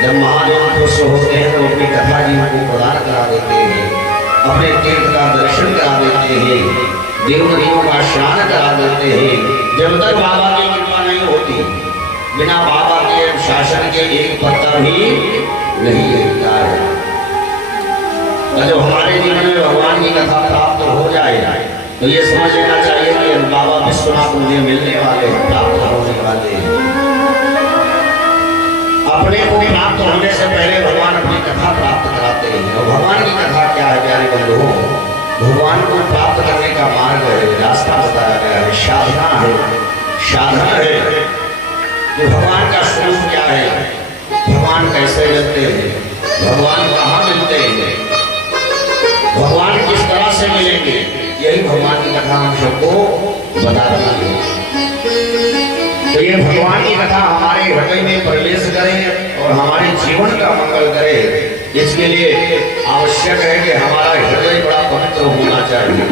जब महादेव खुश होते हैं तो अपनी कथा जी को प्रदान करा देते हैं, अपने तीर्थ का दर्शन करा देते हैं, देव नदियों का स्नान करा देते हैं। जब तक बाबा की कृपा नहीं होती, बिना बाबा के शासन के एक पत्ता भी नहीं हिलता है। तो जब हमारे जीवन में भगवान की कथा प्राप्त हो जाए तो ये समझ लेना चाहिए कि बाबा विश्वनाथ मुझे मिलने वाले, प्राप्त होने वाले हैं। अपने को प्राप्त होने से पहले भगवान अपनी कथा प्राप्त कराते हैं। और भगवान की कथा क्या है प्यारे बंधुओं? भगवान को प्राप्त करने का मार्ग है, रास्ता बताया गया है, साधना है, साधना है कि भगवान का स्वरूप क्या है, भगवान कैसे मिलते हैं, भगवान कहाँ मिलते हैं, भगवान किस तरह से मिलेंगे, यही भगवान की कथा हम सबको बताती है। तो ये भगवान की कथा हमारे हृदय में प्रवेश करे और हमारे जीवन का मंगल करे, इसके लिए आवश्यक है कि हमारा हृदय बड़ा पवित्र होना चाहिए।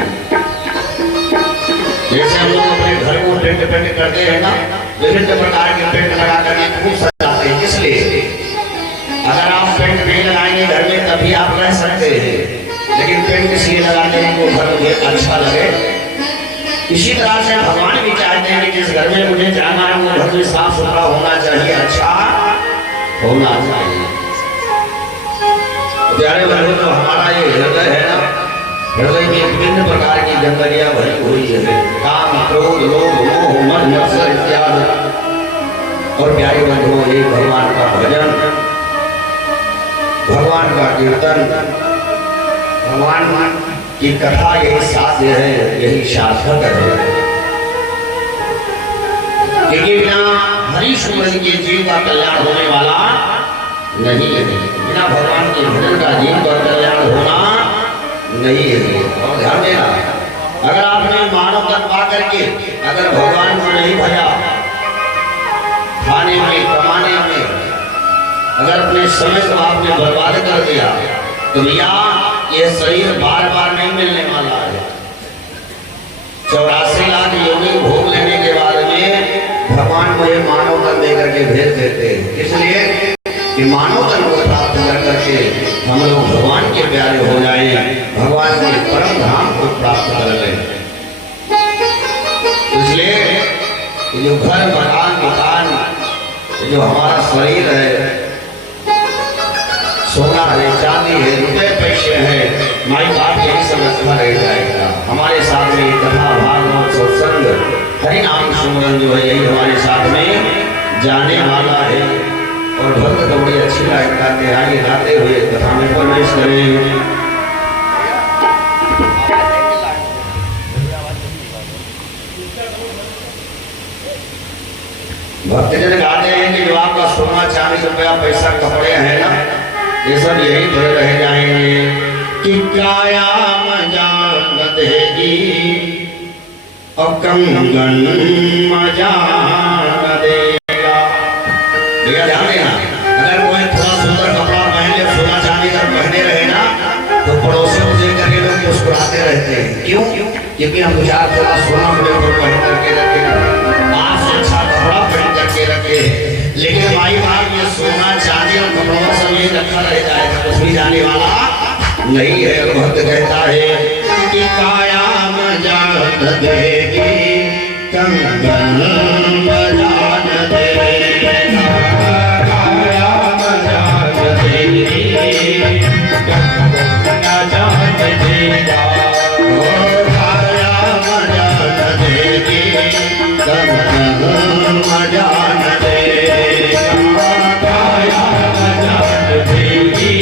जैसे हम लोग अपने घर को पेंट करते हैं ना, विभिन्न प्रकार के पेंट लगा करके खूब सजाते हैं। इसलिए अगर आप पेंट नहीं लगाएंगे घर में तभी आप रह सकते हैं, लेकिन पेंट इसलिए लगाते हैं वो घर मुझे अच्छा लगे। इसी तरह से भगवान भी चाहते हैं कि जिस घर में मुझे जाना है वो घर भी साफ सुथरा होना चाहिए, अच्छा होना चाहिए। प्यारे बंधु, तो हमारा ये हृदय है ना, हृदय में विभिन्न प्रकार की गंदगियां भरी हुई है, काम, क्रोध, लोभ, मोह, मद, मत्सर इत्यादि। और प्यारे बंधुओं, ये भगवान का भजन, भगवान का कीर्तन, भगवान की कथा यही साध्य है, यही सार्थक है। क्योंकि बिना हरि सुमरन के जीव का कल्याण होने वाला नहीं है, बिना भगवान के भजन का जीव का कल्याण होना नहीं है। और ध्यान देना, अगर आपने मानव तन पा करके अगर भगवान को नहीं भजा, खाने में, कमाने में अगर अपने समय को आपने बर्बाद कर दिया, तो भैया ये शरीर बार बार नहीं मिलने वाला है। 84 लाख योनि भोग लेने के बाद में भगवान मुझे मानव तन देकर के भेज देते हैं, इसलिए कि मानव तन को प्राप्त कर करके हम लोग भगवान के प्यारे हो जाए, भगवान के परम धाम को प्राप्त कर लें। इसलिए जो घर, मकान, जो हमारा शरीर है, सोना है, चांदी है, रुपए पैसे है, माई बाप यही सब रखा रह जाएगा। हमारे साथ में कथा, भागवत, सत्संग, हरि नाम सुमरन जो है, यही हमारे साथ में जाने वाला है। और भक्त तो बड़ी अच्छी लगता है, आगे गाते हुए कथा में प्रवेश करें। भक्तजन गाते हैं कि जो आपका सोना, चांदी, रुपया, पैसा, कपड़े हैं ना, ये सब यही भरे रह जाएंगे। कि काया मजा न देगी और कंगन मजा न देगा। भैया ध्यान देना, अगर कोई थोड़ा सुंदर कपड़ा पहन ले, सोना चांदी का पहने रहे ना, तो पड़ोसियों को देख करके लोग मुस्कुराते रहते हैं। क्यों? क्योंकि हम गुजरात थोड़ा सोना मुझे पहन करके रखे, आपसे अच्छा कपड़ा पहन करके रखे, लेकिन माई बाप ये सोना, चांदी और कपड़ा सब ये रखा रह जाएगा, कुछ भी जाने वाला नहीं है। भक्त कहता है कि काया मजा न देगी, कंगन मजा न देगा, काया मजा न देगी, कंगन मजा न देगा, काया मजा न देगी, कंगन मजा न देगा, काया मजा न देगी,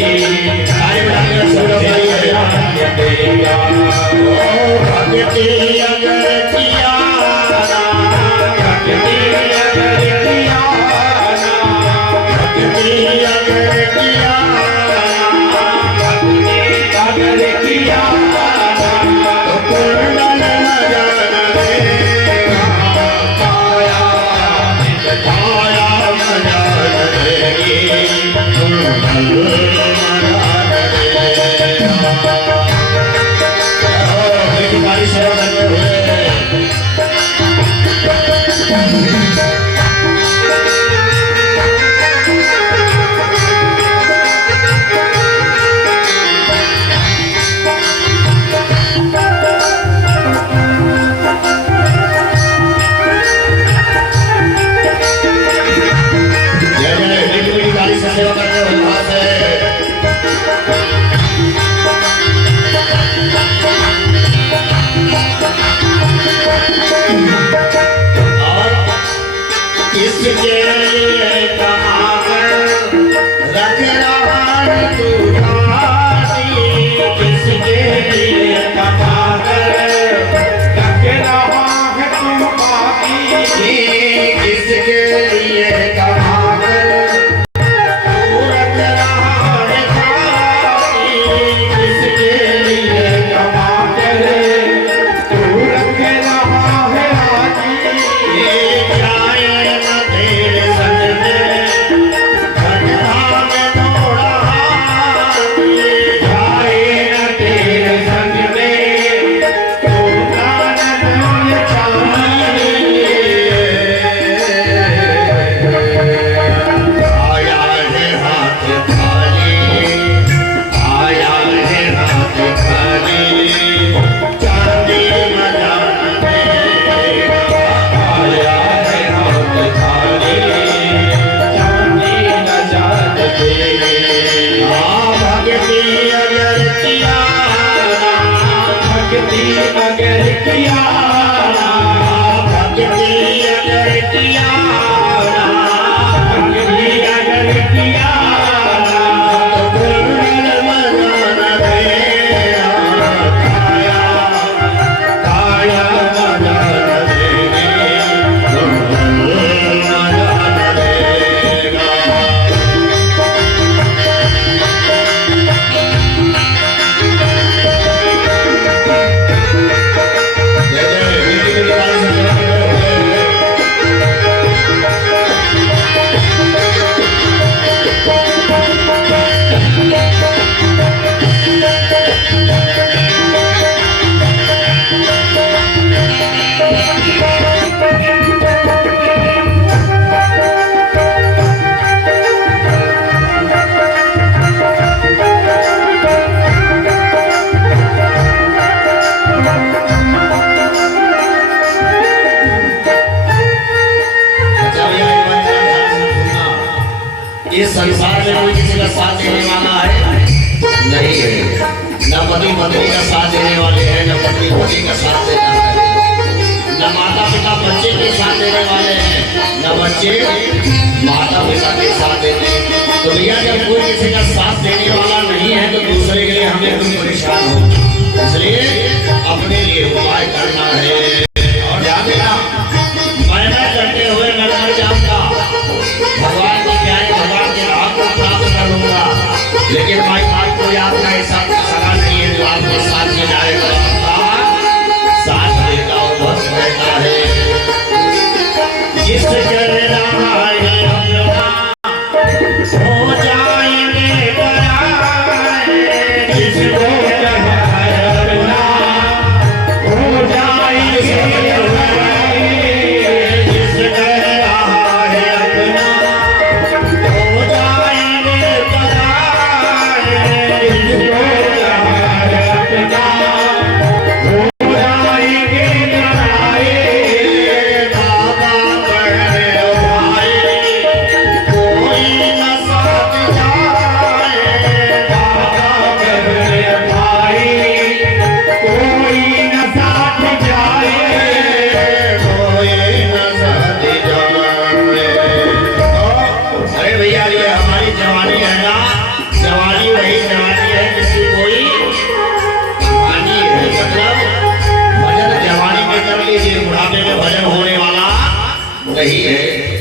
भक्ति अगर किया ना, भक्ति अगर किया ना, भक्ति अगर किया ना, भक्ति अगर किया ना, तो कुंडल न जान देगा, काया काया न जान देगी, कुंडल न जान देगा। सेवा करते हुए अगर किया भक्ति अगर किया भक्ति अगर किया इस संसार में कोई किसी का साथ देने वाला है नहीं है। न पति पत्नी का साथ देने वाले हैं, न पत्नी पति का साथ देना है, न माता पिता बच्चे के साथ देने वाले हैं, न बच्चे माता पिता के साथ देते हैं। तो भैया जब कोई किसी का साथ देने वाला नहीं है तो दूसरे के लिए हमें क्यों परेशान हो। इसलिए अपने लिए उपाय करना है। और ध्यान देना, मैं करते हुए मैं मर जाऊंगा, भगवान को प्यारे भगवान के नाम को प्राप्त कर लूंगा। लेकिन भाई बात कोई आपका ऐसा सगा नहीं है जो आपको साथ में जाएगा, साथ देता और भक्त रहता है। जिस चलना है हो जाएंगे पराए, जिसको चढ़ा है अपना हो जाएंगे पराए, जिस चढ़ा है अपना हो जाएंगे पराए, जिसको चढ़ा है अपना हो जाएंगे पराए। बाबा बड़े भाई कोई न साथ जाए, बाबा बड़े भाई कोई न साथ जाए, कोई न साथ जाए। अरे भैया ये हमारी जवानी है ना, जवानी वही जवानी है जिसकी कोई कहानी है। मतलब भजन जवानी में कर लीजिए, बुढ़ापे में भजन होने वाला नहीं है।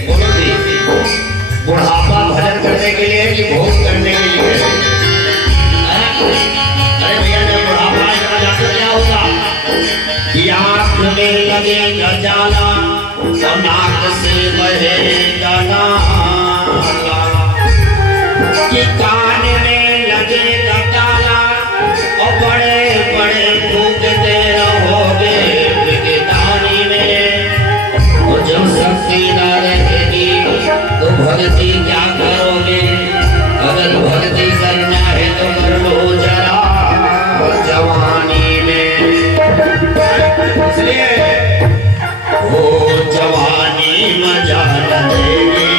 बोलो जी, बुढ़ापा भजन करने के लिए कि भोग करने के लिए है? अरे भैया जब बुढ़ापा आएगा जाकर क्या होगा कि आँख में लगेगा जाला और नाक से बहेगा नाला, कि कान में लगेगा ताला और बड़े बड़े फूकते रहोगे गिरदानी में। और जब शक्ति न रहेगी तो भक्ति क्या करोगे? अगर भक्ति करना है तो कर लो जरा जवानी में। इसलिए वो जवानी मजा न देगी,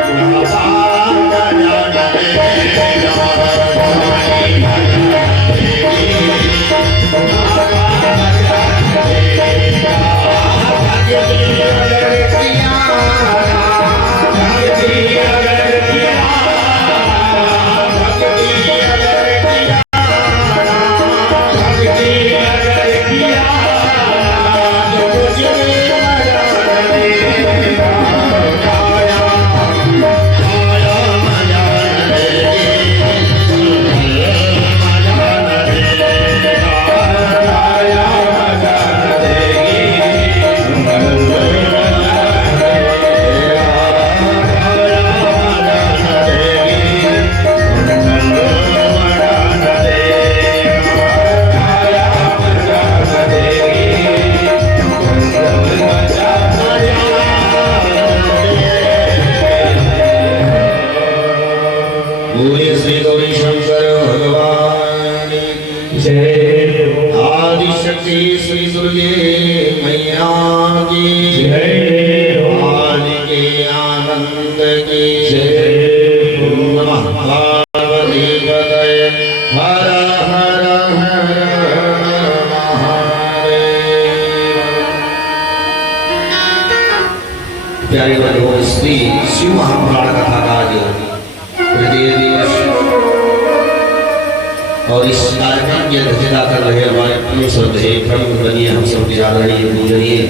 बुढ़ापा मजा न देगा। जवानी मजा न देगी, बुढ़ापा मजा न देगा। भक्ति अगर किया, भक्ति अगर किया, भक्ति अगर किया, भक्ति अगर किया तो तुझे मजा न देगा। काया काया मजा न देगी, मजा न देगा। काया मजा न देगी, मजा न देगा। काया मजा न देगी, मजा न देगा। काया मजा न देगी, बोले श्री गौरी शंकर भगवान की जय। आदिशक्ति श्री दुर्गे मैया की जय। आदि के आनंद की जय। नमः पार्वती पतये हर हर हर महादेव। शिव महापुराण कथा का आज तृतीय दिवस और इस कार्यक्रम की अध्यक्षता कर रहे हमारे प्रिय श्रद्धेय प्रमुख बनिए हम सब आदरणीय पूजनीय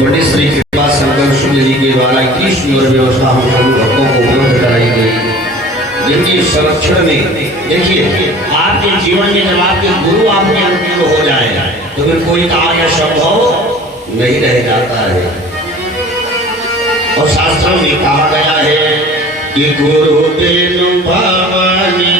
पंडित श्री कृपा शंकर शुक्ल जी के द्वारा 21 नंबर व्यवस्था हम सभी भक्तों को उपलब्ध कराई गई, जिनकी संरक्षण में देखिए आपके जीवन में जब आपके गुरु आपके अनुकूल हो जाए तो फिर कोई कार्य संभव नहीं रह जाता है। और शास्त्रों में कहा गया है कि गुरु तेनु भवानी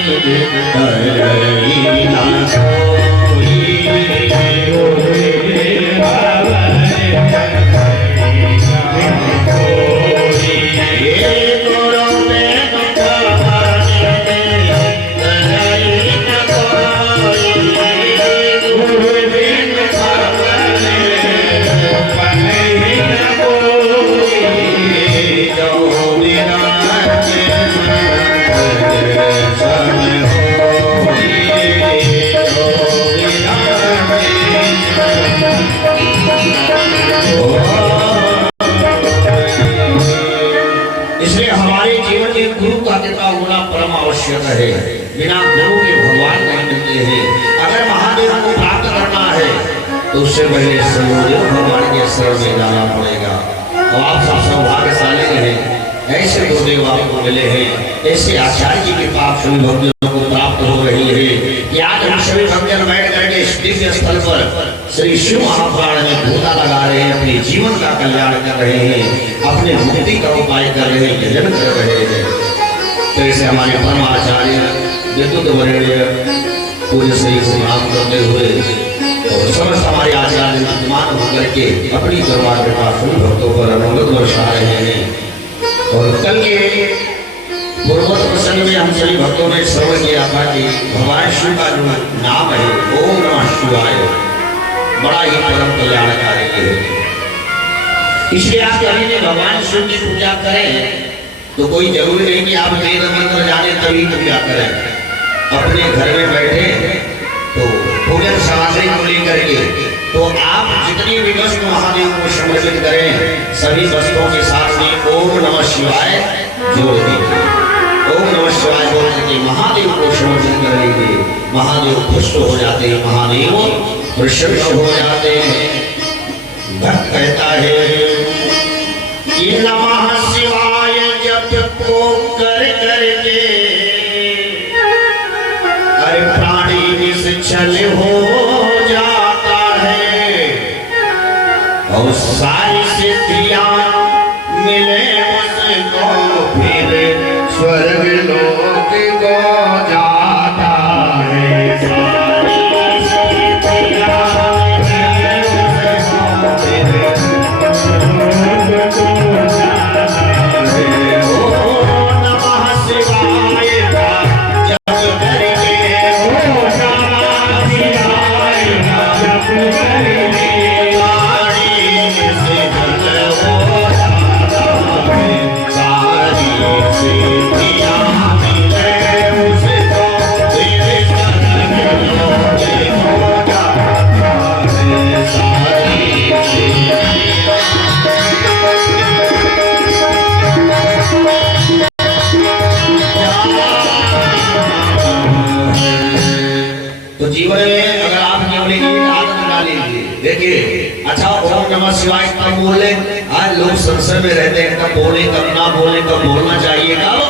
है। बिना गुरु के भगवान नहीं मिलते हैं। अगर महादेव को प्राप्त करना है तो उससे पहले सर्वदेव भगवान के शरण में जाना पड़ेगा। और आप सब सौभाग्यशाली हैं, ऐसे गुरुदेव आपको मिले हैं, ऐसे आचार्य जी के पाप सभी भक्तों को प्राप्त हो रही है कि आज हम सभी भक्तजन बैठ करके इस दिव्य स्थल पर श्री शिव महापुराण में भूता लगा रहे हैं, अपने जीवन का कल्याण कर रहे हैं, अपने मुक्ति का उपाय कर रहे हैं, भजन कर रहे हैं। तो ऐसे हमारे परम आचार्य विद्युत वरेण्य पूज्य श्री नाम करते हुए और समस्त हमारे आचार्य विद्यमान होकर के अपनी कृपा सभी भक्तों पर अनुग्रह बरसा रहे हैं। और कल के पूर्वोत्तर प्रसंग में हम सभी भक्तों ने श्रवण किया था कि भगवान शिव का जो नाम है ओम नमः शिवाय बड़ा ही परम कल्याणकारी है। इसलिए आप कभी भी भगवान शिव की पूजा करें तो कोई जरूरी नहीं कि आप वेद मंत्र जाने तभी पूजा करें। अपने घर में बैठे तो पूजन सामग्री को लेकर के तो आप जितनी भी वस्तु महादेव को समर्पित करें सभी वस्तुओं के साथ में ओम नमः शिवाय जोड़ दीजिए। ओम नमः शिवाय बोल करके महादेव को समर्पित कर लीजिए। महादेव खुश हो जाते हैं, महादेव प्रसन्न हो जाते हैं। भक्त कहता है कि नमः शिवाय जप को कर करके अरे प्राणी निश्चल हो जाता है और सारी सिद्धियां मिले उसको फिर स्वर्ग लोक को जाता है। सारी सिद्धियां मिले उसको फिर स्वर्ग को जाता है। ओ नमः शिवाय का जप करके ओ नमः शिवाय का जप करके सारी सिद्धियां हो जाता है। सारी सिद्धियां मिले उसको फिर स्वर्ग लोक को जाता है। सारी तो जीवन में अगर आप केवल एक आदत डालेंगे, देखिए अच्छा ओम नमः शिवाय कब बोले, आज लोग संशय में रहते हैं कब बोले कब ना बोले, कब बोलना चाहिए कब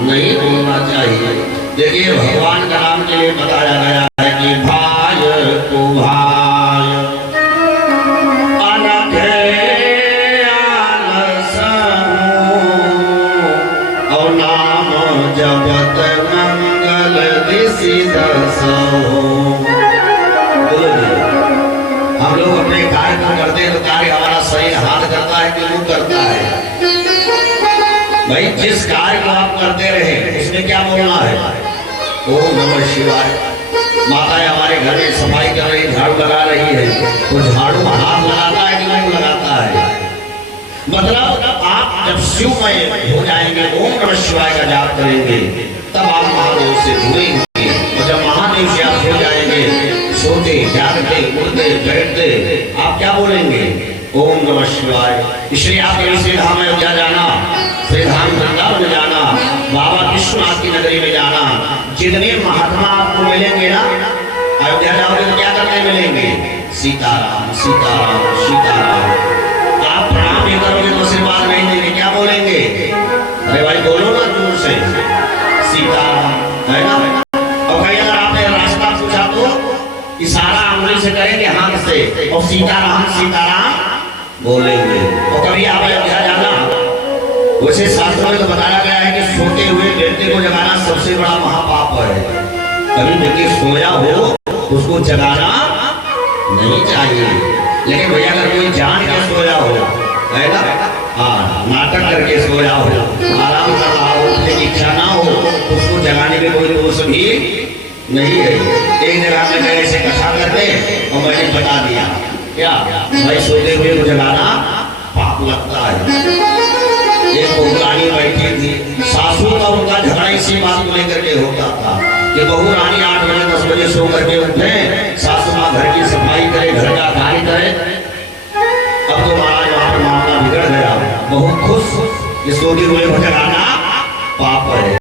नहीं बोलना चाहिए। देखिए भगवान का नाम के लिए बताया गया है कि भाय को भाय अनख आलस और नाम जपत मंगल दिशि दसो। हम लोग अपने कार्य को करते हैं तो कार्य हमारा सही हाथ करता है कि मुंह करता है। भाई जिस कार्य को आप करते रहे उसमें क्या बोलना है ओम नमः शिवाय। माताएं हमारे घर में सफाई कर रही, झाड़ू लगा रही है तो झाड़ू हाथ लगाता है कि मुंह लगाता है। मतलब आप जब शिवमय हो जाएंगे, ओम नमः शिवाय का जाप करेंगे तब आप महादेव से जुड़े होंगे। और जब महादेव से आप हो जाएंगे, सोते जागते उड़ते बैठते आप क्या बोलेंगे ओम नमः शिवाय। इसलिए आप कभी श्री धाम अयोध्या जाना, श्री धाम वृंदावन जाना, बाबा विश्वनाथ की नगरी में जाना, जितने महात्मा आपको मिलेंगे ना, अयोध्या जाओगे तो क्या करने मिलेंगे? सीताराम सीताराम सीताराम। आप प्रणाम भी करोगे तो आशीर्वाद नहीं देंगे, क्या बोलेंगे? अरे भाई बोलो ना दूर से, सीताराम, है ना? और कहीं अगर आपने रास्ता पूछा तो इशारा उंगली से करेंगे, हाथ से, और सीताराम सीताराम बोलेंगे। और कभी आप अयोध्या जाना, वैसे शास्त्रों में तो बताया गया है कि सोते हुए व्यक्ति को जगाना सबसे बड़ा महापाप है। कभी व्यक्ति सोया हो उसको जगाना नहीं चाहिए। लेकिन भैया अगर कोई जान के सोया हो, है ना, हाँ, नाटक करके सोया हो, आराम कर रहा हो, उठने की इच्छा ना हो, उसको जगाने में कोई दोष भी नहीं है। एक जगह में ऐसे कथा करते और मैंने बता दिया, क्या भाई सोते हुए को जगाना पाप लगता है। एक बहुरानी बैठी थी, सासू का उनका झगड़ा इसी बात को लेकर के होता था कि बहू रानी 8 बजे 10 बजे सो करके उठे, सासू माँ घर की सफाई करे, घर का कार्य करे। अब तो महाराज वहां पर मामला बिगड़ गया, बहुत खुश कि सोते हुए को जगाना पाप है।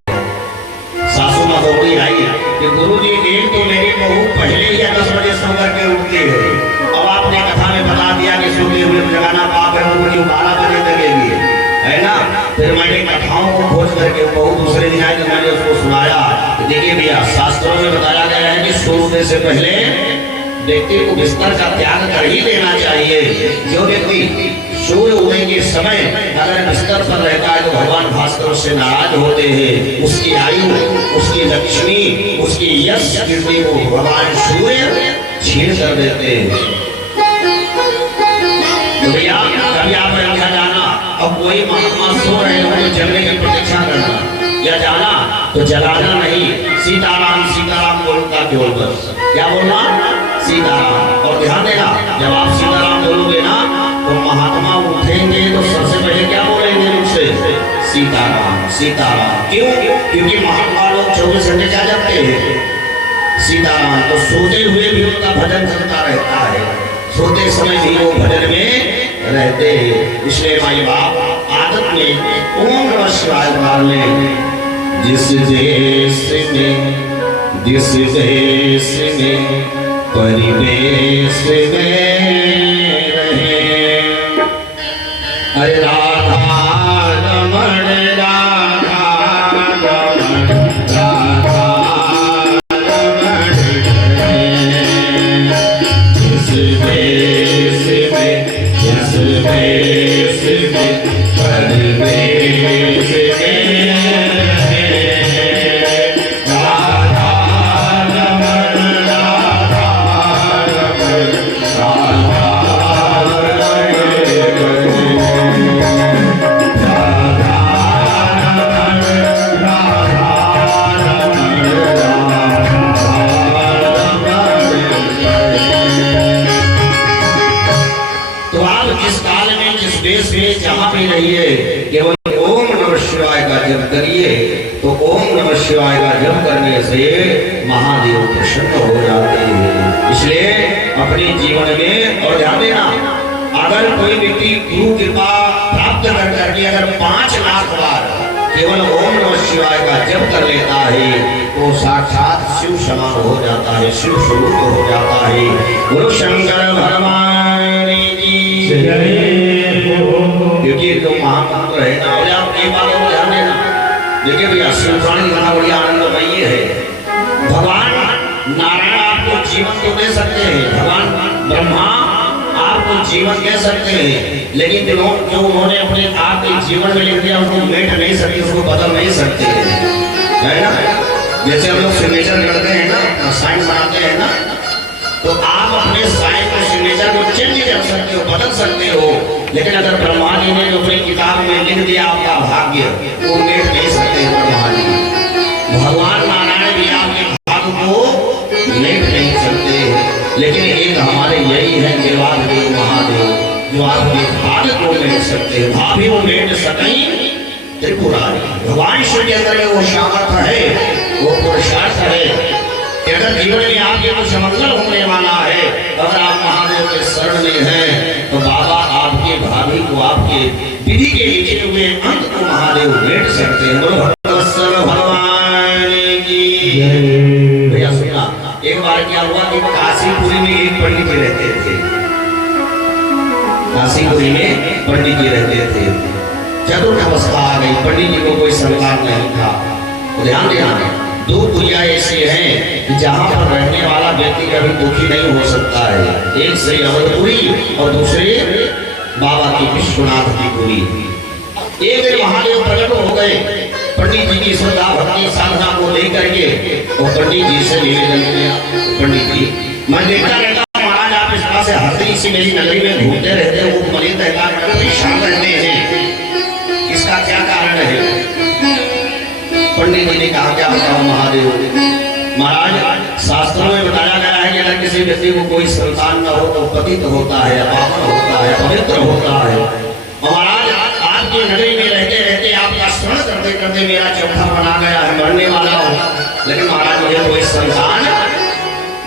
सासू माँ दौड़ी आई कि गुरुजी एक तो मेरी बहू पहले ही 10 बजे सो करके उठती है, अब आपने कथा में बता दिया कि सोते हुए जगाना पाप है, वो क्यों 12 बजे जगेगी, है ना? फिर मैंने कथाओं को खोज करके बहुत दूसरे दिन आए, मैंने उसको सुनाया। देखिए भैया, शास्त्रों में बताया गया है कि सोने से पहले व्यक्ति को बिस्तर का त्याग कर ही देना चाहिए। जो व्यक्ति सूर्य उदय के समय अगर बिस्तर पर रहता है तो भगवान भास्कर उससे नाराज होते हैं। उसकी आयु, उसकी लक्ष्मी, उसकी यश कीर्ति को भगवान सूर्य छीन कर देते हैं। तो भैया कभी आप अयोध्या जाना और कोई महात्मा सो रहे हो तो जगने की प्रतीक्षा करना, या जाना तो जगाना नहीं, सीताराम सीताराम बोलता केवल बस। क्या बोलना? सीताराम। और ध्यान देना, जब आप सीताराम बोलोगे ना तो महात्मा उठेंगे तो सबसे पहले क्या बोलेंगे मुझसे? सीताराम सीताराम। क्यों? क्योंकि महात्मा लोग 24 घंटे क्या जपते हैं? सीताराम। तो सोते हुए भी उनका भजन चलता रहता है, सोते समय भी वो भजन में रहते हैं। इसलिए भाई बाप आदत में ओम नमः शिवाय मार ले। जिस देश में परिवेश में रहे, अरे राधा रमण राधा रमण राधा रमण जिस देश में परिवेश में जहाँ भी रहिए केवल ओम नमः शिवाय का जप करिए। तो ओम नमः शिवाय का जप करने से महादेव प्रसन्न हो जाते हैं। इसलिए अपने जीवन में, और ध्यान देना, अगर कोई व्यक्ति गुरु कृपा प्राप्त कर करके अगर 5 लाख बार केवल ओम नमः शिवाय का जप कर लेता है तो साक्षात शिव समान हो जाता है, शिव स्वरूप हो जाता है। गुरु शंकर भगवान की क्योंकि तो महामंत्र है ना। और आप एक बात और ध्यान देना, देखिए भैया शिवपुराण गाना बड़ी आनंदमयी है। भगवान नारायण आपको जीवन तो दे सकते हैं, भगवान ब्रह्मा आपको जीवन दे सकते हैं, लेकिन जो उन्होंने अपने आपके जीवन में लिख दिया उसको मेट नहीं सकते, उसको बदल नहीं सकते, है ना? जैसे हम लोग सिग्नेचर करते हैं ना, साइन बनाते हैं ना, तो आप अपने साइन को, सिग्नेचर को चेंज कर सकते हो, बदल सकते हो, लेकिन अगर ब्रह्मा जी ने जो अपनी किताब में लिख दिया आपका भाग्य, वो मेट नहीं सकते ब्रह्मा जी। भगवान नारायण भी आपके भाग्य को मेट नहीं सकते, लेकिन एक हमारे यही है देवादेव महादेव जो आपके भाग्य को मेट सकते हैं। भाभी वो मेट सकई त्रिपुरारी। भगवान शिव के अंदर वो सामर्थ्य है, वो पुरुषार्थ है। अगर जीवन में आपके कुछ मंगल होने वाला है, अगर आप महादेव के शरण में हैं तो बाबा आपके विधि के लिखे हुए अंत को महादेव भेंट सकते हैं। बोलो भगवत्सल भगवान की भैया सुना, एक बार क्या हुआ कि काशीपुरी में एक पंडित जी रहते थे। काशीपुरी में पंडित जी रहते थे। चतुर्थ अवस्था आ गई, पंडित जी को कोई संतान नहीं था। ध्यान देना, दो पूजा ऐसी हैं कि जहाँ पर रहने वाला व्यक्ति कभी दुखी नहीं हो सकता है। एक श्री अवधपुरी और दूसरे बाबा की विश्वनाथ की पुरी। एक दिन महादेव प्रकट हो गए, पंडित जी की श्रद्धा भक्ति साधना को लेकर के और पंडित जी से निवेदन किया, पंडित जी मैं देखता रहता हूँ महाराज आप इस तरह से हर दिन इसी मेरी नगरी में घूमते रहते हैं, वो मलिन परेशान रहते हैं, इसका क्या कारण है? पंडित जी ने कहा क्या बताओ महादेव, महाराज शास्त्रों में बताया गया है कि अगर किसी व्यक्ति को कोई संतान न हो तो पतित होता है, पावन होता है, पवित्र होता है। महाराज आपकी नगरी में रहते रहते आपका स्मरण करते करते मेरा चौथा बना गया है, मरने वाला हूँ, लेकिन महाराज मुझे कोई संतान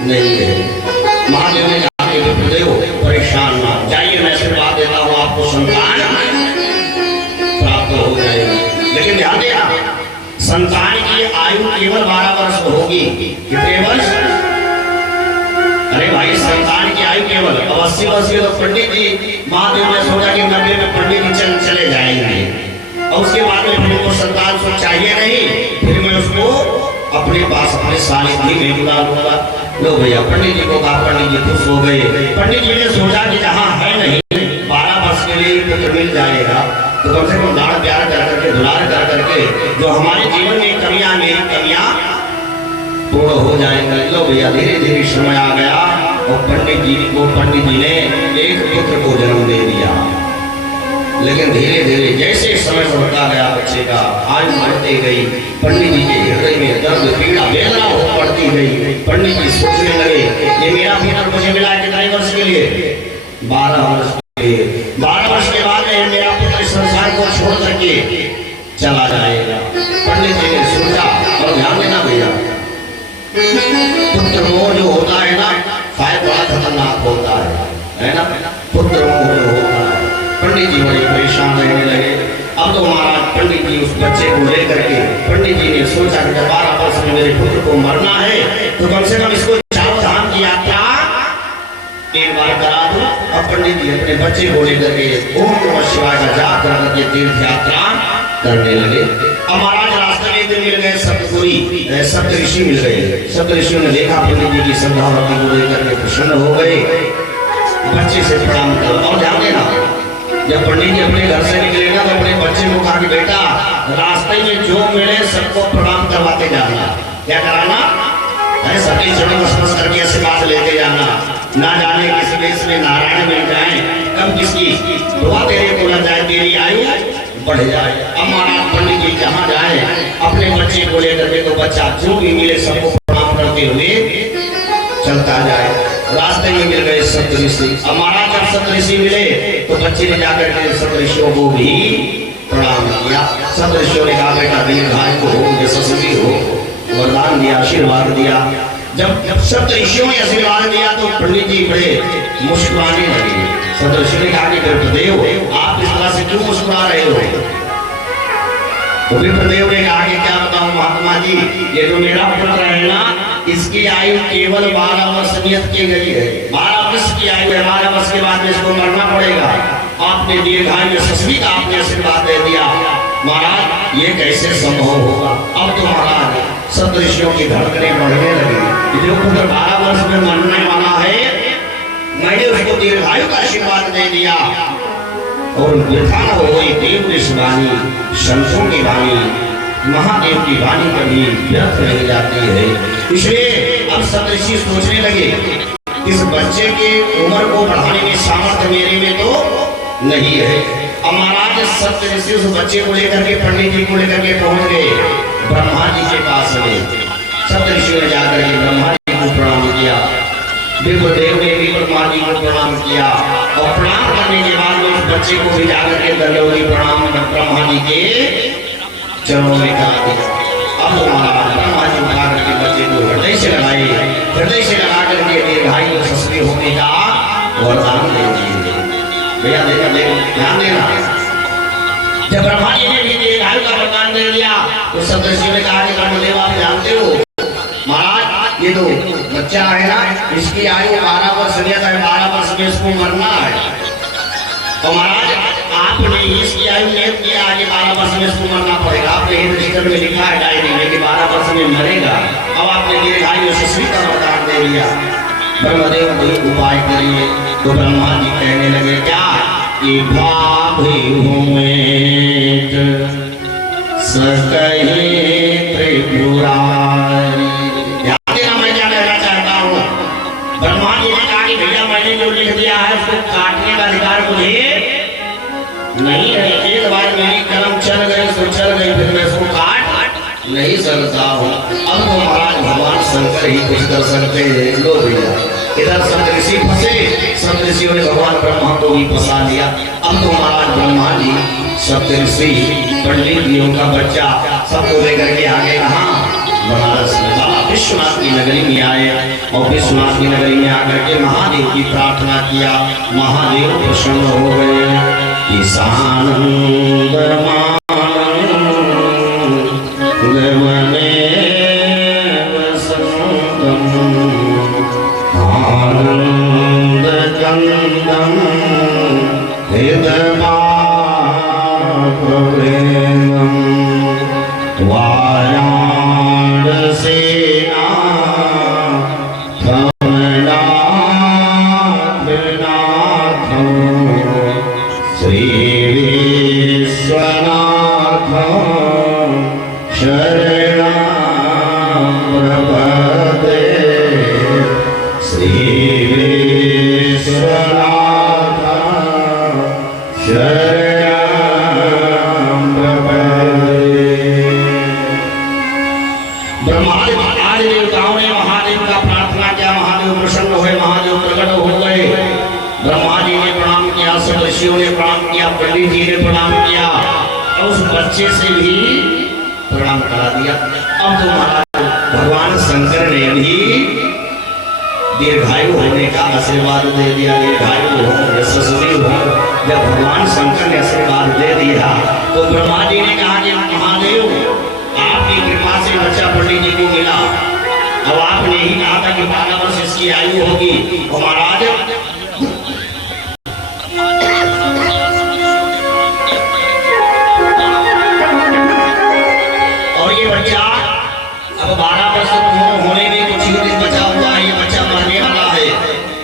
नहीं है। महादेव ने कहा कि विप्रदेव परेशान ना जाइए, मैं आशीर्वाद देता हूँ आपको संतान प्राप्त हो जाएगी। लेकिन ध्यान देना, संतान की आयु केवल 12 वर्ष होगी। कितने वर्ष? अरे भाई संतान की आयु केवल 80 वर्ष की। तो पंडित जी महादेव ने सोचा कि 90 में पंडित जी चले जाएंगे और उसके बाद में फिर को संतान को चाहिए नहीं, फिर मैं उसको अपने पास अपने सानिध्य में बुला लूंगा। लो भैया पंडित जी को कहा, पंडित जी खुश हो गए। पंडित जी ने सोचा कि जहाँ है नहीं 12 वर्ष के लिए पुत्र मिल जाएगा तो कम से कम लाड़ प्यार कर करके दुलार कर करके जो हमारे जीवन में कमियां मेरी कमियां पूर्ण हो जाएंगी। लो भैया धीरे धीरे समय आ गया और पंडित जी ने एक पुत्र को जन्म दे दिया। लेकिन धीरे धीरे जैसे समय बढ़ता गया बच्चे का आयु बढ़ती गई, पंडित जी के हृदय में दर्द पीड़ा वेदना हो पड़ती गई। पंडित जी सोचने लगे ये मेरा पुत्र मुझे मिला कितने वर्ष के लिए? 12 वर्ष के लिए। 12 वर्ष के बाद मेरा पुत्र संसार को छोड़ करके चला जाएगा। पंडित जी ने सोचा, और ध्यान देना भैया पुत्र मोह जो होता है ना, शायद बड़ा खतरनाक होता है ना, पुत्र मोह जो होता है। पंडित जी बड़े परेशान रहने लगे। अब तो महाराज पंडित जी उस बच्चे को लेकर के पंडित जी ने सोचा कि 12 वर्ष में मेरे पुत्र को मरना है तो कम से कम इसको चारों धाम की यात्रा एक बार करा दो। अब पंडित जी अपने बच्चे को लेकर के ओम नमः शिवाय का जाप करके तीर्थ यात्रा करने लगे। अब महाराज रास्ते में दिन मिल गए सप्त ऋषि मिल गए। सप्त ऋषियों ने देखा पंडित जी की श्रद्धा भक्ति को लेकर के प्रसन्न हो गए, बच्चे से प्रणाम कर। और ध्यान देना, जब पंडित जी अपने घर से निकले ना तो अपने बच्चे को कहा कि बेटा रास्ते में जो मिले सबको प्रणाम करवाते जाना। क्या कराना है? सबके चरण स्पर्श करके आशीर्वाद लेते जाना। ना जाने किस देश में नारायण मिल जाए, कब किसकी दुआ तेरे को लग जाए, तेरी आयु बढ़ जाए। अब महाराज पंडित जी जहाँ जाए अपने बच्चे को लेकर के तो बच्चा जो भी मिले सबको प्रणाम करते हुए चलता जाए। रास्ते में मिल गए सप्त ऋषि। अब महाराज जब सप्त ऋषि मिले तो बच्चे ने जाकर के सप्त ऋषियों को भी प्रणाम किया। सप्त ऋषियों ने कहा बेटा दीर्घायु हो, यशस्वी हो, वरदान दिया, आशीर्वाद दिया। जब सप्त ऋषियों ने आशीर्वाद दिया तो पंडित जी बड़े मुस्कुराने लगे। सप्त ऋषि ने कहा कि विप्रदेव आप इस तरह से क्यों मुस्कुरा रहे हो? तो विप्रदेव ने कहा कि क्या बताऊं महात्मा जी, ये जो मेरा पुत्र है ना इसकी आयु केवल 12 वर्ष नियत की गई है। 12 वर्ष की आयु है, 12 वर्ष के बाद इसको मरना पड़ेगा। आपने दीर्घायु यशस्वी का आपने आशीर्वाद दे दिया। महाराज ये कैसे संभव होगा? अब तो महाराज सप्त ऋषियों की धड़कनें बढ़ने लगी। जो पुत्र 12 वर्ष में मरने वाला है मैंने उसको दीर्घायु का आशीर्वाद दे दिया। और वृथा हो गई देव ऋषिवाणी, संतों की वाणी, महादेव की वाणी कभी व्यर्थ नहीं जाती है। इसलिए अब सब ऋषि सोचने लगे इस बच्चे के उम्र को बढ़ाने में सामर्थ्य मेरे में तो नहीं है। अब महाराज सप्त ऋषि उस बच्चे को लेकर के पंडित जी को लेकर के पहुंच गए ब्रह्मा जी के पास में। सप्त ऋषियों ने जाकर के ब्रह्मा जी को प्रणाम किया, विप्रदेव ने भी ब्रह्मा जी को प्रणाम किया और प्रणाम करने के बाद उस बच्चे को भी जाकर के दंडवती प्रणाम ब्रह्मा जी के चरणों में करा दिया। अब महाराज ब्रह्मा जी उठा करके बच्चे को हृदय से लगा करके दीर्घायु यशस्वी होने का वरदान दे दिए। भैया देखा ध्यान देना। जब ब्रह्मा जी ने भी दीर्घायु का वरदान दे दिया तो सप्तऋषियों ने कहा कि कर्मदेव आप जानते हो महाराज ये तो बच्चा है ना इसकी आयु 12 वर्ष है, 12 वर्ष में इसको मरना है। तो महाराज आपने इसकी आयु नियत किया आगे 12 वर्ष में इसको मरना पड़ेगा। आपने रजिस्टर में लिखा है डायरी में कि 12 वर्ष में मरेगा। अब आपने दीर्घायु यशस्वी का वरदान दे दिया। ब्रह्मदेव कोई उपाय करिए। तो ब्रह्मा जी कहने लगे क्या कि सकहि त्रिपुरारी। मैं क्या कहना चाहता हूँ, ब्रह्मा जी ने कहा कि भैया मैंने जो लिख दिया है उसको काटने का अधिकार मुझे नहीं है। एक बार मेरी कलम चल गई तो चल गई, फिर मैं इसको काट नहीं सकता हूँ। अब तो महाराज भगवान शंकर ही कुछ कर सकते हैं। लो भैया इधर सप्तऋषि फंसे, सप्तऋषियों ने भगवान ब्रह्मा को भी फंसा लिया। अब तो महाराज ब्रह्मा जी सप्तऋषि पंडित जी का बच्चा सबको लेकर के आगे कहा बनारस में बाबा विश्वनाथ की नगरी में आए और विश्वनाथ की नगरी में आकर के महादेव की प्रार्थना किया। महादेव प्रसन्न हो गए। ईशानंद आनंद कंदम पंडित जी ने प्रणाम किया और उस बच्चे से भी प्रणाम करा दिया। अब तो महाराज भगवान शंकर ने भी दीर्घायु होने का आशीर्वाद दे दिया। दीर्घायु हो यशस्वी हो। जब भगवान शंकर ने आशीर्वाद दे दिया तो ब्रह्मा जी ने कहा कि महादेव आपकी कृपा से बच्चा पंडित जी को मिला। अब आपने ही कहा था कि 12 वर्ष इसकी आयु होगी। और महाराज अब 12 वर्ष होने में कुछ ही दिन बचा हुआ है, ये बच्चा मरने वाला है।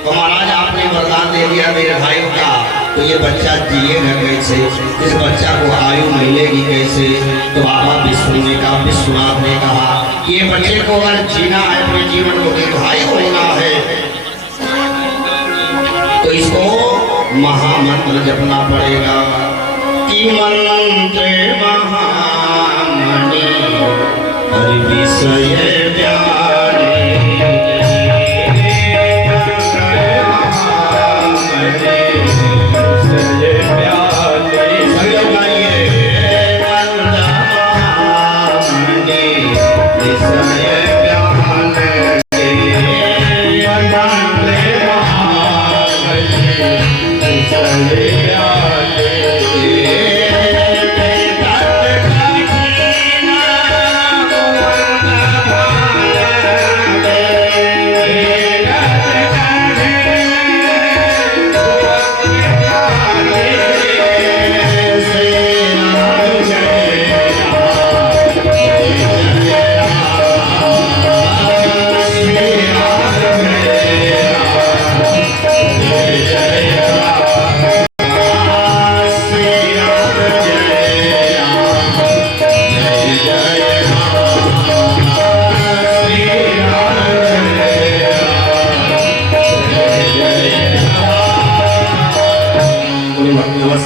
तो महाराज आपने वरदान दे दिया दीर्घायु का, तो ये बच्चा जिएगा कैसे, इस बच्चा को आयु मिलेगी कैसे। तो बाबा विश्वनाथ ने कहा ये बच्चे को अगर जीना है, अपने जीवन को दीर्घायु होना है तो इसको महामंत्र जपना पड़ेगा कि मंत्र महामणि हरि विषय प्यारे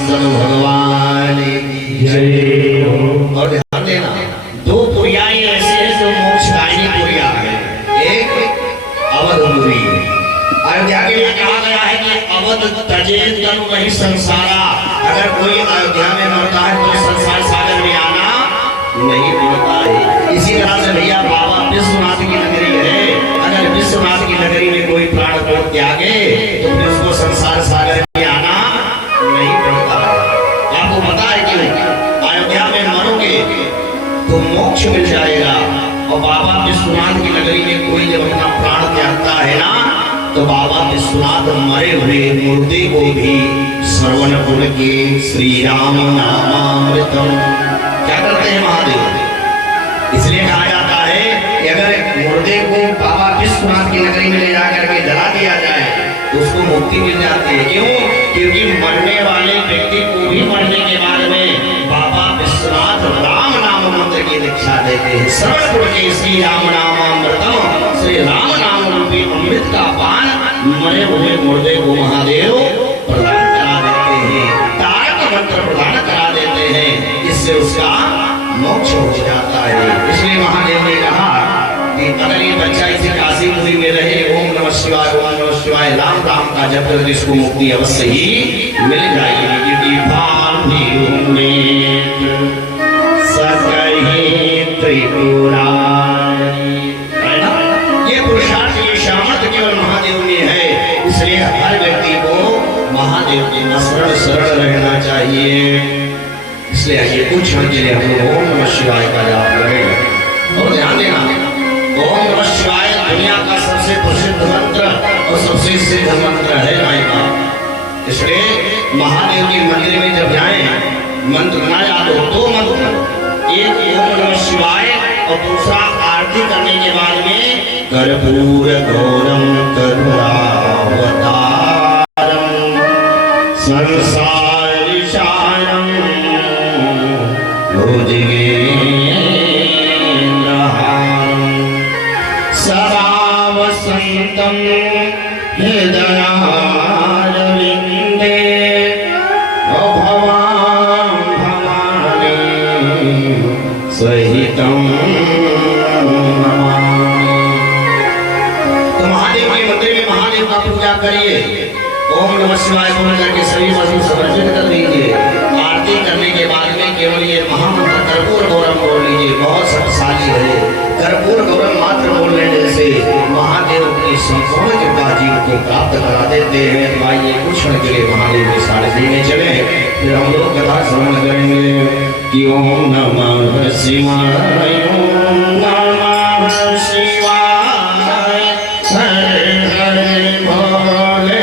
भगवान जय। और ध्यान देना, दो पुरिया ऐसे है जो मोक्षदायिनी पुरिया है। एक अवधपुरी, अयोध्या के लिए कहा गया है कि अवध तजे तनु नहीं संसारा। अगर कोई अयोध्या में मरता है तो संसार सागर में आना नहीं मिलता है। इसी तरह से भैया बाबा विश्वनाथ की नगरी है, अगर विश्वनाथ की नगरी में कोई प्राण को त्यागे तो फिर उसको संसार सागर में आना तो बाबा विश्वनाथ मरे हुए मुर्दे को भी श्रवण कुल के श्री राम नामामृतम क्या करते हैं महादेव। इसलिए कहा जाता है कि अगर मुर्दे को बाबा विश्वनाथ की नगरी में ले जाकर के जला दिया जाए तो उसको मुक्ति मिल जाती है। क्यों? क्योंकि मरने वाले व्यक्ति को भी मरने के बाद में बाबा विश्वनाथ राम नाम मंत्र की दीक्षा देते हैं। श्रवण कुल के श्री राम नामामृतम, श्री राम नाम रूपी अमृत का पान मरे हुए मुर्दे को महादेव प्रदान करा देते हैं, तारक मंत्र प्रदान करा देते हैं, इससे उसका मोक्ष हो जाता है। इसलिए महादेव ने कहा कि अगर ये बच्चा इसी काशीपुरी में रहे, ओम नमः शिवाय ओम नमः शिवाय राम राम का जप कर, इसको मुक्ति अवश्य ही मिल जाएगी। क्योंकि भांति सकहि त्रिपुरारी, ये पुरुषार्थ की सामर्थ्य केवल महादेव में है। इसलिए हर व्यक्ति को महादेव के शरण रहना चाहिए। इसलिए आइए कुछ क्षण के लिए हम लोग ओम नमः शिवाय का जाप करें। और ध्यान देना, ओम नमः शिवाय दुनिया का सबसे प्रसिद्ध मंत्र और सबसे सिद्ध मंत्र है भाई का। इसलिए महादेव के मंदिर में जब जाएं, मंत्र ना याद हो दो मंत्र, एक ओम नमः शिवाय और दूसरा आरती करने के बाद में कर्पूर गौरम करुणावतारम संसारिशायम सदा वसंतम हृदयारविंदे भवां भवानी सहितम नमामि। तो महादेव के मंदिर में महादेव का पूजा करिए, ओम नमः शिवाय बोल करके सभी वस्तु समर्पित कर दीजिए। आरती करने के बाद में केवल ये महामंत्र कर्पूर गौरम बोल लीजिए, बहुत शक्तिशाली है। कर्पूर गौरम मात्र बोल लेने से महादेव की संपूर्ण कृपा जीव को प्राप्त करा देते हैं। तो आइए कुछ क्षण के लिए महादेव के सानिध्य में चले, फिर हम लोग कथा श्रवण करेंगे कि ओम नमः शिवाय ओम नमः शिवाय हरे हरे भोले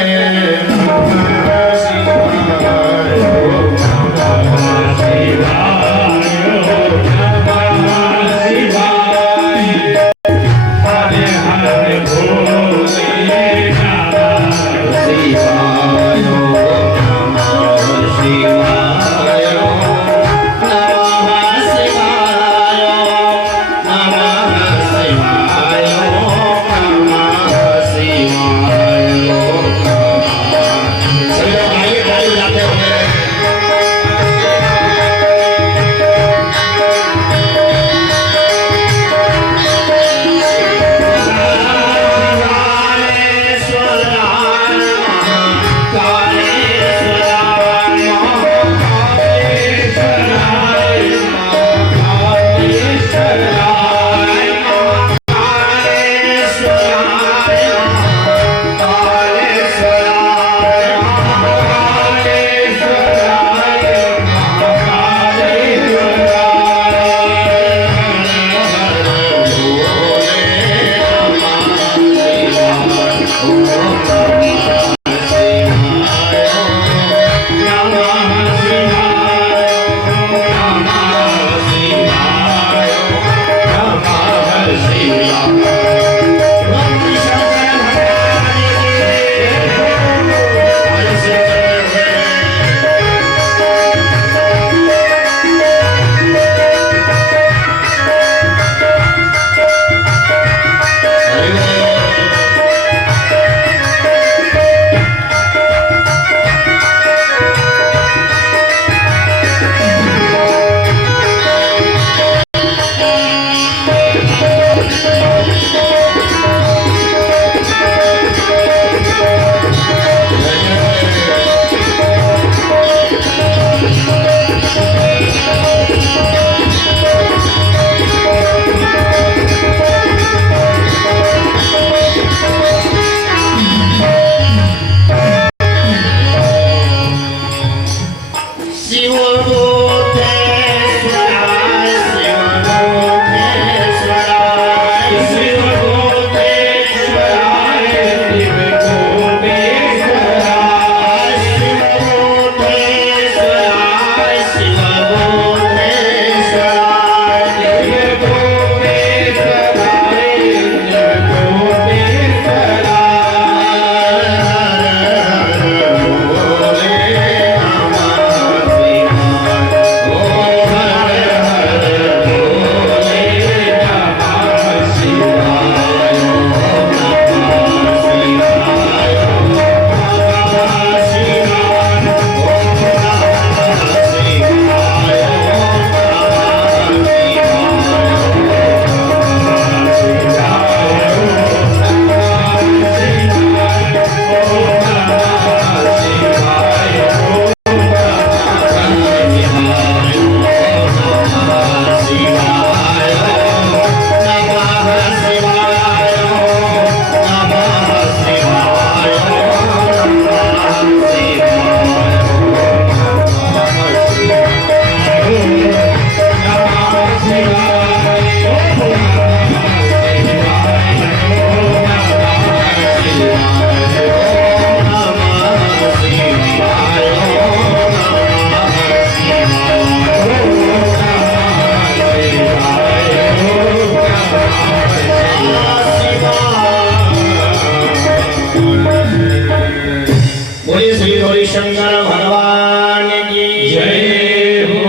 शंकर भगवान की जय हो।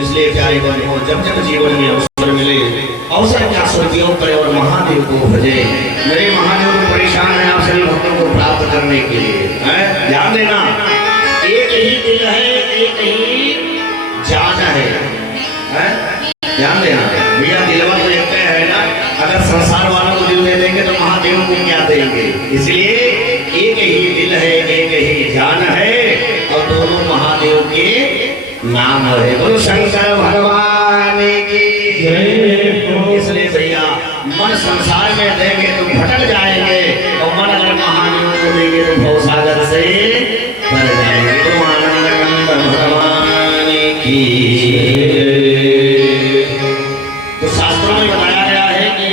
इसलिए प्यारे बंधुओं, जब जब जीवन में अवसर मिले अवसर का सदुपयोग करें और महादेव को भजे। मेरे महादेव को परेशान है आप सभी भक्तों को प्राप्त करने के लिए, ध्यान देना। एक ही दिल है, एक ही जान है, ध्यान देना भैया। दिलवा तो एक है ना, अगर संसार वालों को दिल दे देंगे तो महादेव को क्या देंगे। इसलिए एक ही दिल है, एक ही जान है और दोनों महादेव के नाम है। बोलो शंकर भगवान की जय हो। इसलिए भैया मन संसार में देंगे तो भटक जाएंगे और मन अगर महादेव को देंगे तो भवसागर से तर जाएंगे। तो आनंद कंद भगवान की। तो शास्त्रों में बताया गया है कि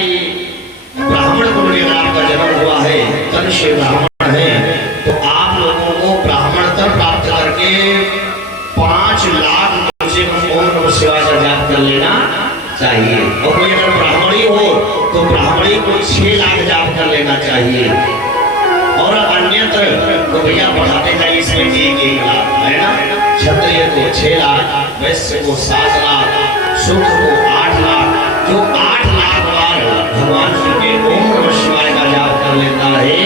ब्राह्मण कुल में आपका जन्म हुआ है, तनिष्ठ ब्राह्मण है, तो आप लोगों को ब्राह्मणता प्राप्त करके 5 लाख कम से कम ओम नमः शिवाय का जाप कर लेना चाहिए। और कोई अगर ब्राह्मणी हो तो ब्राह्मणी को 6 लाख जाप कर लेना चाहिए। और अन्यत्र तो भैया बढ़ाते जाइए, इसमें 1 लाख है ना। क्षत्रिय को 6 लाख, वैश्य को 7 लाख, शुद्ध को 8 लाख। जो 8 लाख बार भगवान शिव के ओम नमः शिवाय का जाप कर लेता है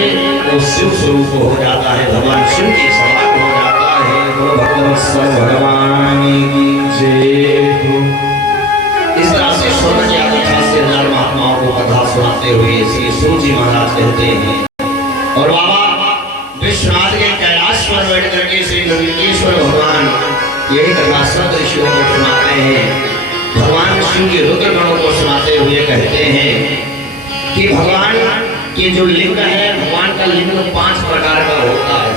वो शिव स्वरूप हो जाता है, भगवान शिव की समान हो जाता है। बोलो भगवत्सल भगवान की जय हो। इस तरह से स्वर्ण की कथा से हजार महात्माओं को कथा सुनाते हुए श्री सूर्य जी महाराज कहते हैं। और बाबा विश्वनाथ के कैलाश पर बैठ करके श्री नंदीश्वर भगवान यही कथा सब ऋषियों को सुनाते हैं। भगवान शिव के रुद्र गणों को सुनाते हुए कहते हैं कि भगवान के जो लिंग है, भगवान का लिंग 5 प्रकार का होता है।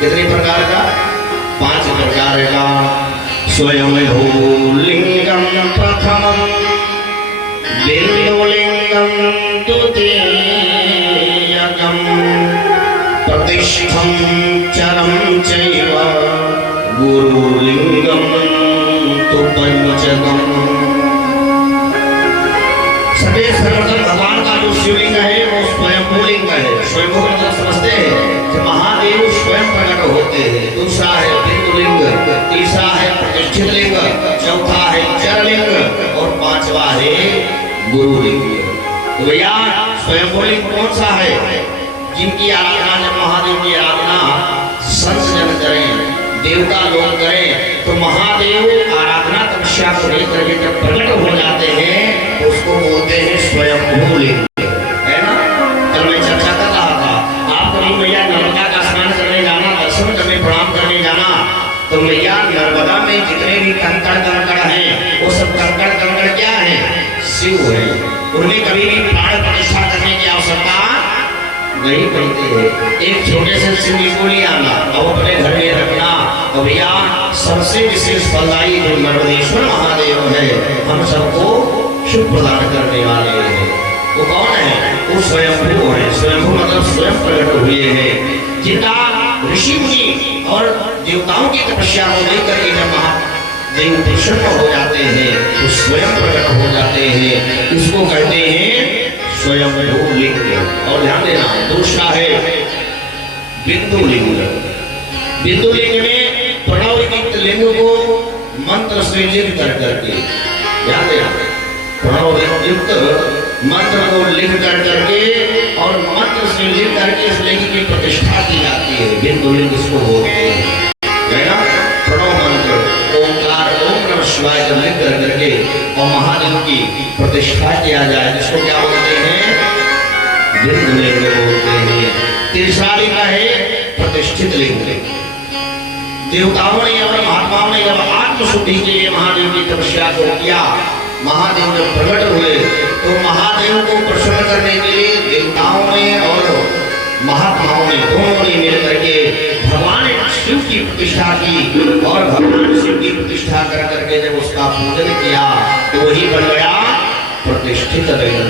कितने प्रकार का? 5 प्रकार का। स्वयं लिंगम प्रथमम, बिंदुलिंगम द्वितीयकम, प्रतिष्ठम चरम चैव गुरुलिंगम तो पंचकम। सभी सर्वप्रथम भगवान का जो शिवलिंग है वो स्वयंभू लिंग है। स्वयंभू मतलब समझते हैं कि महादेव स्वयं प्रकट होते हैं। दूसरा है बिंदुलिंग, तीसरा है प्रतिष्ठित लिंग, चौथा है चरलिंग और 5वां है गुरुलिंग। तो भैया स्वयंभू लिंग कौन सा है? जिनकी आराधना, जब महादेव की आराधना संत जन करें, देवता लोग करें, तो महादेव आराधना तपस्या को लेकर के जब प्रकट हो जाते हैं तो उसको बोलते हैं स्वयंभू लिंग, है ना। कल मैं चर्चा कर रहा था, आप कभी मैया नर्मदा का स्नान करने जाना, दर्शन करने, प्रणाम करने जाना, तो मैया नर्मदा में जितने भी कंकड़ कंकड़ हैं वो सब कंकड़ कंकड़ क्या है? शिव है। उनमें कभी भी प्राण प्रतिष्ठा करने की आवश्यकता नहीं पड़ती है। एक छोटे से शिव जी को ले आना और अपने घर में रखना। तो भैया सबसे विशेष फलदायी जो नर्मदेश्वर महादेव है, हम सबको शुभ प्रदान करने वाले हैं। वो कौन है? वो स्वयंभू है। स्वयंभू मतलब स्वयं प्रकट हुए हैं। जिनका ऋषि मुनि और देवताओं की तपस्या को लेकर के जब महादेव प्रसन्न हो जाते हैं तो स्वयं प्रकट हो जाते हैं। इसको कहते हैं स्वयंभू लिंग। और ध्यान देना, दूसरा है बिंदु लिंग। बिंदु लिंग में प्रणव युक्त लिंग को मंत्र से लिख कर करके, ध्यान देना, प्रणव युक्त मंत्र को लिख कर करके और मंत्र से लिख करके इस लिंग की प्रतिष्ठा की जाती है। बिंदु लिंग इसको बोलते हैं, है ना। प्रणव मंत्र ओंकार ओम नमः शिवाय को लिख कर करके और महादेव की प्रतिष्ठा किया जाए, जिसको क्या बोलते हैं? बिंदु लिंग बोलते हैं। तीसरा लिंग है प्रतिष्ठित लिंग। देवताओं ने और महात्माओं ने जब आत्मशुद्धि के लिए महादेव की तपस्या को किया, महादेव जब प्रकट हुए तो महादेव को प्रसन्न करने के लिए देवताओं ने और महात्माओं ने दोनों ने मिलकर के भगवान शिव की प्रतिष्ठा की और भगवान शिव की प्रतिष्ठा कर करके जब उसका पूजन किया तो वही बन गया प्रतिष्ठित लिंग।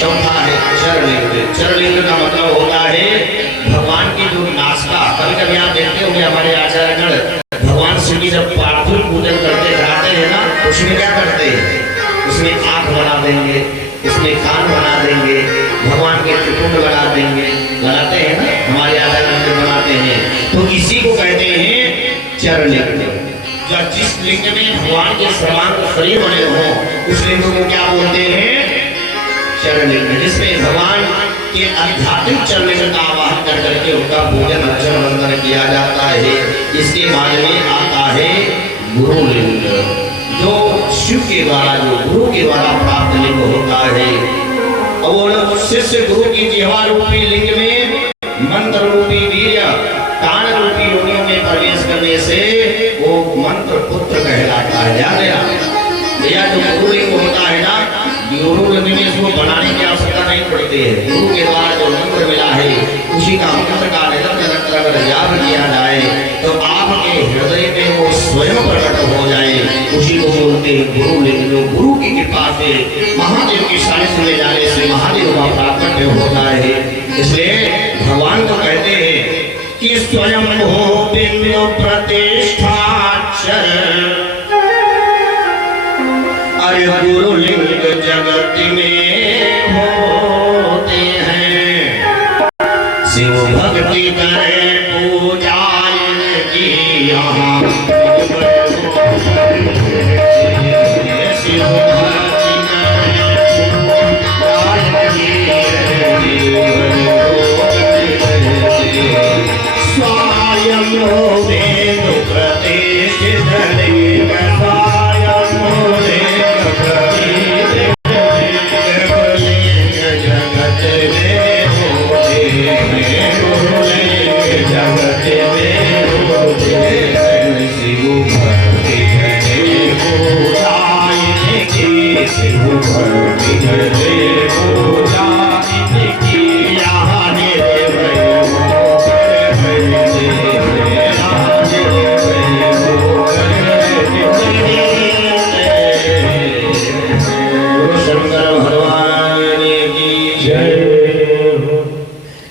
चौथा है चरलिंग। चरलिंग का मतलब होता है भगवान की जो नासिका। कभी कभी आप देखते होंगे हमारे आचार्यगण भगवान शिव की जब पार्थिव पूजन करते जाते हैं ना, उसमें क्या करते हैं? उसमें आंख बना देंगे, इसमें कान बना देंगे, भगवान के त्रिपुंड बना देंगे, बनाते हैं ना हमारे आचार्य बनाते हैं। चरलिंग। जो जिस लिंग में भगवान के सर्वांग शरीर बने हो उस लिंग को क्या बोलते हैं? चरलिंग। जिसमें भगवान के आध्यात्मिक चरलिंग का आवाहन कर करके उनका पूजन अर्चन वंदन किया जाता है। इसके बाद में आता है गुरुलिंग, जो शिव के द्वारा, जो गुरु के द्वारा प्राप्त लिंग होता है। और शिष्य गुरु की जिह्वा रूपी लिंग में मंत्र रूपी वीर्य कान रूपी योनियों में प्रवेश करने से वो मंत्र पुत्र कहलाता है। ध्यान देना भैया, जो गुरुलिंग होता है ना, गुरुलिंग में इसको बनाने की आवश्यकता नहीं पड़ती है। गुरु के द्वारा जो मंत्र मिला है उसी का मंत्र का निरंतर अगर जाप किया जाए तो आपके हृदय में वो स्वयं प्रकट हो जाए, उसी को बोलते हैं गुरुलिंग। जो गुरु की कृपा से महादेव की सानिध्य सुने जाने से महादेव का प्राकट्य होता है। इसलिए भगवान को कहते हैं कि स्वयं हो बिंदु प्रतिष्ठा अरे गुरुलिंग जगत में होते हैं। शिव भक्ति करे पूजा की यहाँ शिव भक्ति स्वयं हो बिंदु प्रतिष्ठित लिंग, स्वयं हो बिंदु प्रतिष्ठित लिंग जगत में होते हैं। गुरुलिंग जगत में होते हैं। शिव भक्ति करे पूजा इनकी, शिव भक्ति करे पूजा इनकी यहाँ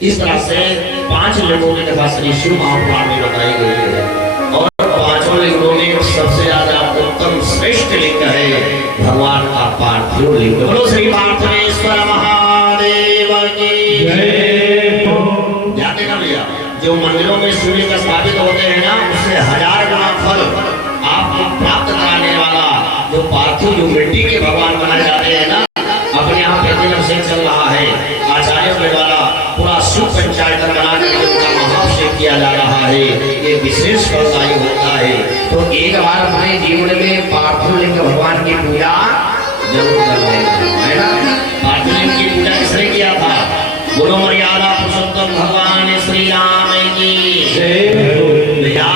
इस तरह से 5 लिंगों की कथा श्री शिव महापुराण में बताई गई है। और 5 लिंगों में सबसे ज्यादा उत्तम श्रेष्ठ लिंग है भगवान का पार्थिव लिंग। बोलो श्री पार्थेश्वर महादेव की जय। ध्यान देना भैया, जो मंदिरों में शिवलिंग स्थापित होते हैं ना, उससे 1000 गुना फल आपको प्राप्त कराने वाला जो पार्थिव, जो मिट्टी के भगवान बनाए जाते हैं ना, अपने यहाँ प्रतिदिन से चल रहा है। आचार्यों के द्वारा पूरा शिव पंचायत बना करके उनका महाअभिषेक किया जा रहा है। ये विशेष फलदायी होता है। तो एक बार अपने जीवन में पार्थिव लिंग भगवान की पूजा जरूर कर लेना है ना। पार्थिव लिंग की पूजा किसने किया था? बोलो मर्यादा पुरुषोत्तम भगवान श्री राम की भैया।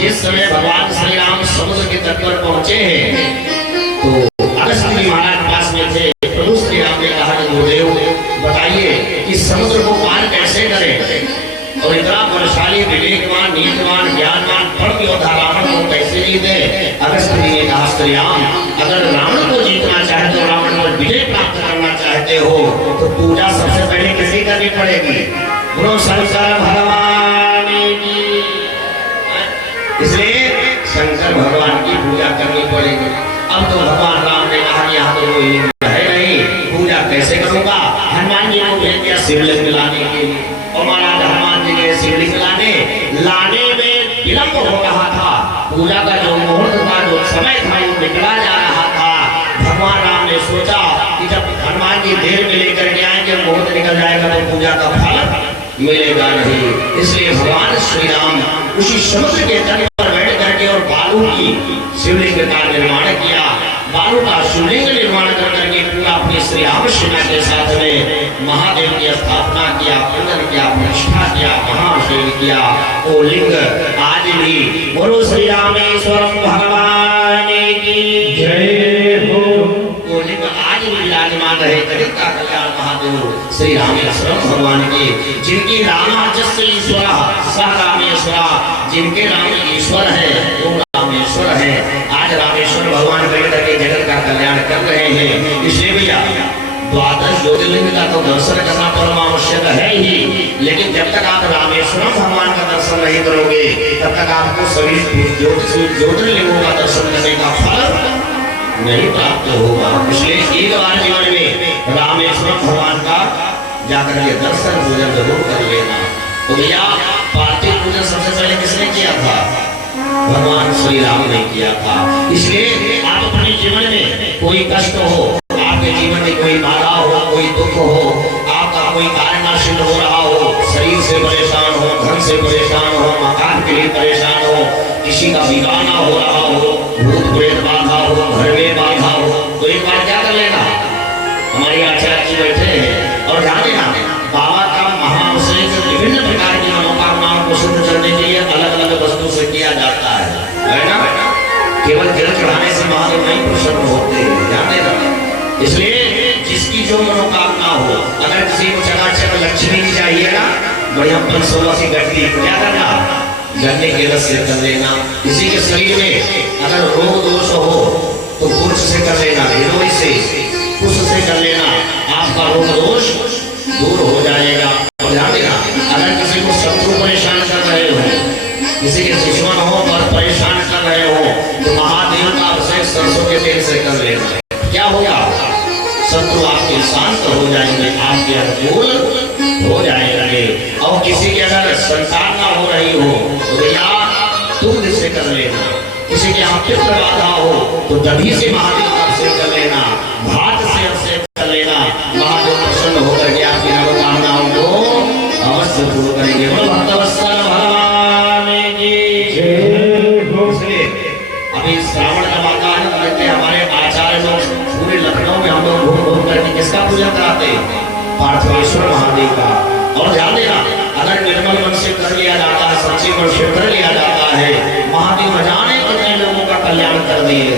जिस समय भगवान श्री राम समुद्र के तट पर पहुंचे हैं तो अगस्त्य महाराज पास में थे। प्रभु श्री राम ने कहा कि गुरुदेव बताइए कि समुद्र को पार कैसे करें, और इतना बलशाली, विवेकवान, नीतिवान, ज्ञानवान, बड़ योद्धा रावण को कैसे जीते? अगस्त्य जी ने कहा श्री राम, अगर रावण को जीतना चाहते हो, रावण को विजय प्राप्त करना चाहते हो तो पूजा सबसे पहले किसी करनी पड़ेगी? गुरु शंकर भगवान की। इसलिए शंकर भगवान की पूजा करनी पड़ेगी। अब तो भगवान राम ने कहा कि यहाँ तो कोई है नहीं, पूजा कैसे करूंगा? हनुमान जी को भेज दिया शिवलिंग लाने के लिए, और महाराज हनुमान जी के शिवलिंग लाने में विलंब हो रहा था। पूजा का जो मुहूर्त था, जो समय था, वो निकला जा रहा था। भगवान राम ने सोचा कि जब हनुमान जी देर में लेकर के आएंगे, मुहूर्त निकल जाएगा तो पूजा का फल मिलेगा नहीं। इसलिए भगवान श्री राम उसी समुद्र के तट पर बैठ करके और बालू की शिवलिंग का निर्माण किया। बालू का शिवलिंग निर्माण कर करके पूरा अपनी श्री राम सेना के साथ में महादेव की स्थापना किया, पूजन किया, प्रतिष्ठा किया, महाअभिषेक किया। वो लिंग आज भी बोलो श्री रामेश्वरम भगवान की जय हो। वो लिंग आज भी विराजमान रहे। जगत का कल्याण महादेव श्री रामेश्वरम भगवान की, जिनकी रामाजस्य ईश्वर सह रामेश्वर, जिनके राम ईश्वर है वो रामेश्वर है। आज रामेश्वर भगवान बैठ करके जगत का कल्याण कर रहे हैं। इसलिए भैया 12 ज्योतिर्लिंग का तो दर्शन करना परम आवश्यक है ही, लेकिन जब तक आप रामेश्वरम भगवान का दर्शन नहीं करोगे तब तक आपको सभी ज्योतिर्लिंगों का दर्शन करने का फल नहीं प्राप्त होगा। इसलिए एक बार जीवन में रामेश्वरम भगवान का जाकर के दर्शन पूजन जरूर कर लेना। तो भैया पार्थिव पूजन सबसे पहले किसने किया था? भगवान श्री राम ने किया था। इसलिए आप अपने जीवन में कोई कष्ट हो, आपके जीवन में कोई बाधा हो, कोई दुख हो, आपका कोई कार्य ना सिद्ध हो रहा हो, शरीर से परेशान हो, धन से परेशान हो, मकान के लिए परेशान हो, किसी का विवाह ना हो रहा हो, भूत प्रेत बाधा हो, घर में बाधा हो, तो एक बार क्या कर लेना, हमारे आचार्य जी बैठे हैं और ध्यान देना, बाबा का महाअभिषेक विभिन्न प्रकार की मनोकामनाओं को सिद्ध करने के लिए अलग अलग वस्तु से किया जाता है ना। केवल जल चढ़ाने से महादेव नहीं प्रसन्न होते, ध्यान देना। इसलिए जिसकी जो मनोकामना हो, अगर किसी को चकाचक लक्ष्मी की चाहिए ना, बढ़िया 516 सी गड्डी, क्या करना, गन्ने के रस से कर लेना। किसी के शरीर में अगर रोग दोष हो तो पुरुष से कर लेना, गिरोही से, कुश से कर लेना, आपका रोग दोष दूर हो जाएगा। और ध्यान देना, अगर किसी को शत्रु परेशान कर रहे हो, किसी के दुश्मन हो और परेशान कर रहे हो, तो महादेव का अभिषेक सरसों के तेल से कर लेना। क्या होगा, शत्रु आपके शांत हो जाएंगे, आपके अनुकूल हो जाएंगे। और किसी के अगर संतान ना हो रही हो तो या दूध से कर लेना। किसी के यहाँ पित्त बाधा हो तो दही से महादेव का अभिषेक कर लेना, भात से अभिषेक कर लेना। महादेव प्रसन्न होकर के आपकी मनोकामनाओं को अवश्य पूर्ण करेंगे। भक्तवत्सल भगवान की जय। अभी श्रावण का वातावरण करते हमारे आचार्य लोग पूरे लखनऊ में हम लोग घूम घूम करके किसका पूजन कराते हैं, पार्थेश्वर महादेव का। और ध्यान देना, अगर निर्मल मन से कर लिया जाता है, सच्चे मन से कर लिया जाता है, महादेव जाने कितने लोगों का कल्याण कर दिए,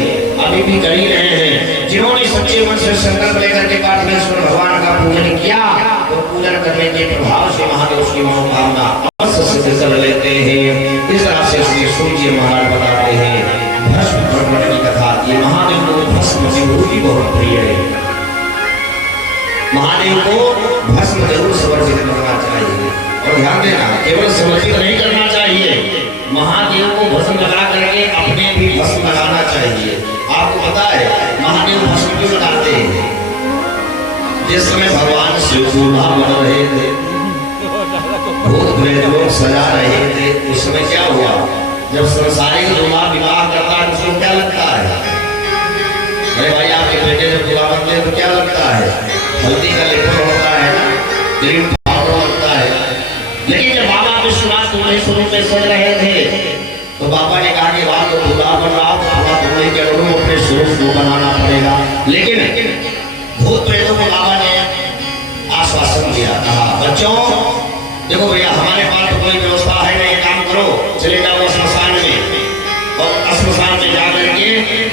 अभी भी कर ही रहे हैं। जिन्होंने सच्चे मन से संकल्प लेकर के पार्थेश्वर भगवान का पूजन किया, तो पूजन करने के प्रभाव से महादेव उसकी मनोकामना अवश्य सिद्ध कर लेते हैं। इस तरह से श्री सूर्य महाराज बताते हैं भस्म प्रकट की कथा। ये महादेव को भस्म विभूति बहुत प्रिय है, महादेव को भस्म जरूर समर्पित करना चाहिए। और ध्यान देना, केवल समर्पित नहीं करना चाहिए, महादेव को भस्म लगा करके अपने भी भस्म लगाना चाहिए। आपको पता है महादेव भस्म क्यों लगाते हैं? जिस समय भगवान शिव दूल्हा बन रहे थे, भूत प्रेत लोग सजा रहे थे, उस समय क्या हुआ, जब संसारिक दूल्हा विवाह करता है उसको क्या लगता है? अरे भाई, आपके बेटे जब दूल्हा बनते हैं तो क्या लगता है? हल्दी का लेपन होता है ना, क्रीम पाउडर होता है। लेकिन जब बाबा विश्वनाथ दूल्हे स्वरूप में सज रहे थे तो बाबा ने कहा कि वहां तो दूल्हा बन रहा हो, बाबा दूल्हे के अनुरूप अपने स्वरूप को बनाना पड़ेगा। लेकिन भूत प्रेतों को बाबा ने आश्वासन दिया, कहा बच्चों देखो भैया, हमारे पास तो कोई व्यवस्था है नहीं, काम करो, चले जाओ श्मशान में और श्मशान में जाकर के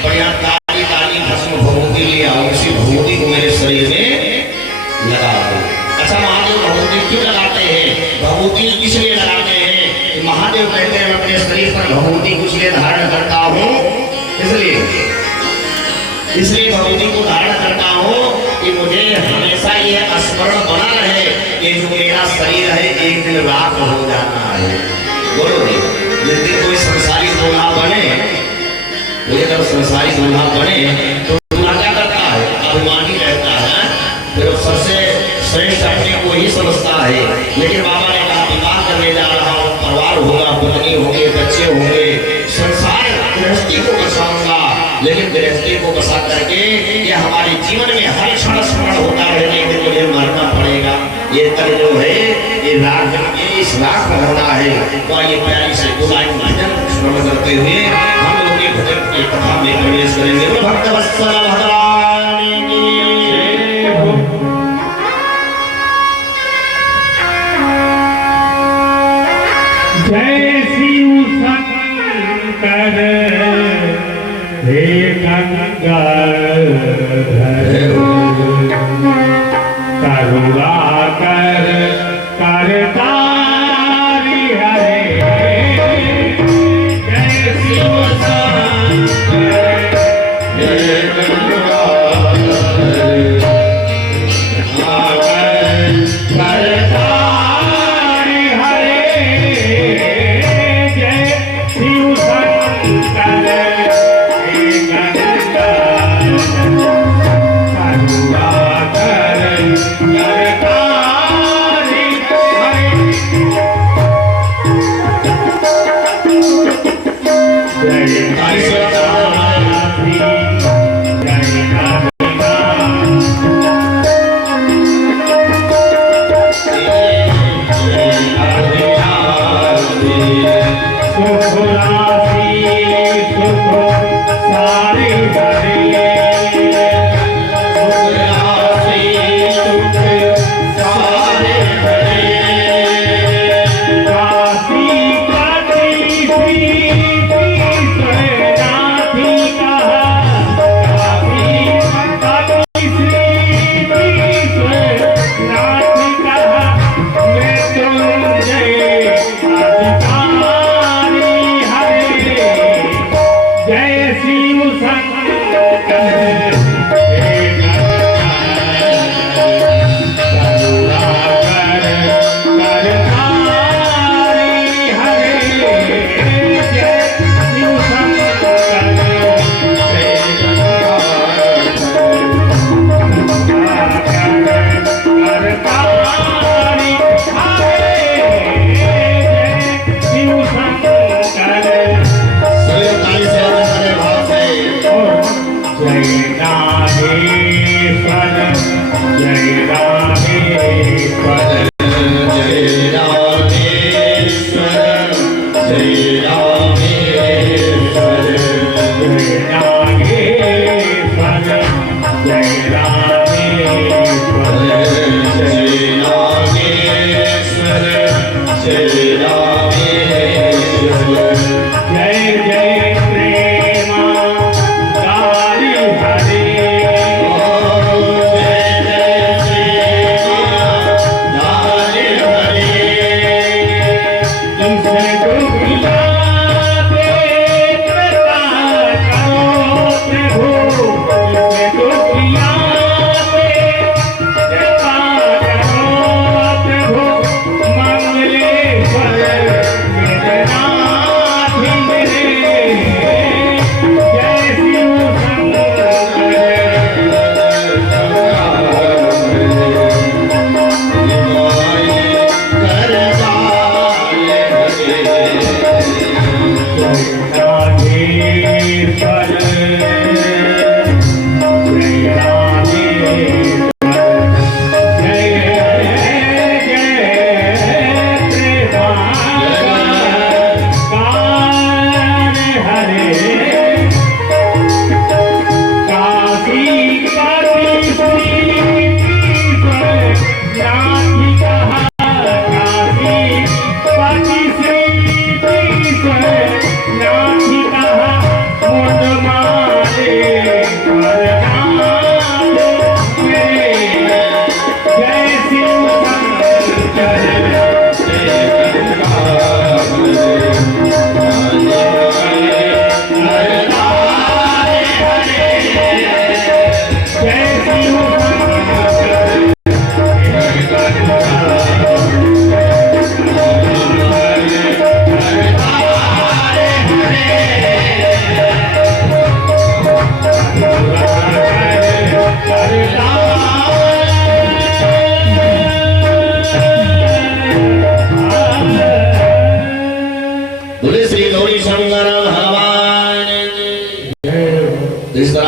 बढ़िया ताली ताली भस्म भभूति ले आओ, उसी भभूति को मेरे शरीर में लगा दो। अच्छा, महादेव भभूति क्यों लगाते हैं? भभूति किस लिए लगाते हैं? महादेव कहते हैं मैं अपने शरीर पर भभूति कुछ लिए धारण करता हूँ, इसलिए भभूति को धारण करता हूँ कि मुझे हमेशा ये स्मरण बना रहे कि जो मेरा शरीर है एक दिन राख हो जाना है। बोलो, जिस दिन कोई संसारी दूल्हा बने, मुझे जब संसारी दूल्हा बने तो दूल्हा क्या करता है? अभिमानी रहता है, फिर सबसे श्रेष्ठ अपने को ही समझता है। लेकिन बाबा ने कहा विवाह करने जा रहा हूँ, परिवार होगा, पत्नी होंगे, बच्चे होंगे, संसार गृहस्थी को बसाऊंगा, लेकिन गृहस्थी को बसा करके ये हमारे जीवन में हर क्षण स्मरण होता रहने के मुझे मरना पड़ेगा। ये तन जो है ये राग, इस राग में होना है। तो ये प्यारी से गुलाम भजन श्रवण करते हुए हम लोग ये भजन की कथा में प्रवेश करेंगे। भक्तवत्सल भगवान की जय शिव शंकर हे गंगाधर करुणा कर करतारी हरे। जय शिव शंकर हे गंगाधर करतारी हरे। जय शिव शंकर हे गंगाधर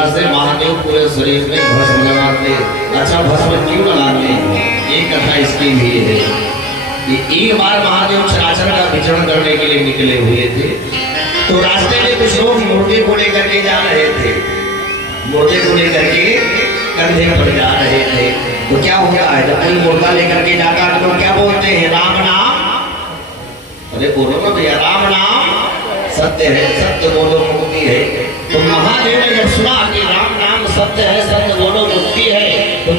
प्रकार से महादेव पूरे शरीर में भस्म लगाते। अच्छा भस्म क्यों लगाते? ये कथा इसकी भी है कि एक बार महादेव चराचर का विचरण करने के लिए निकले हुए थे, तो रास्ते में कुछ लोग मुर्दे को लेकर के जा रहे थे, मुर्दे को लेकर के कंधे पर जा रहे थे। तो क्या होता है जब कोई मुर्दा लेकर के जाता है तो क्या बोलते हैं? राम नाम। अरे बोलो ना भैया, राम नाम सत्य है, सत्य बोलो मुक्ति है। तो महादेव ने जब सुना कि राम नाम सत्य है, सत्य बोलो मुक्ति है, तो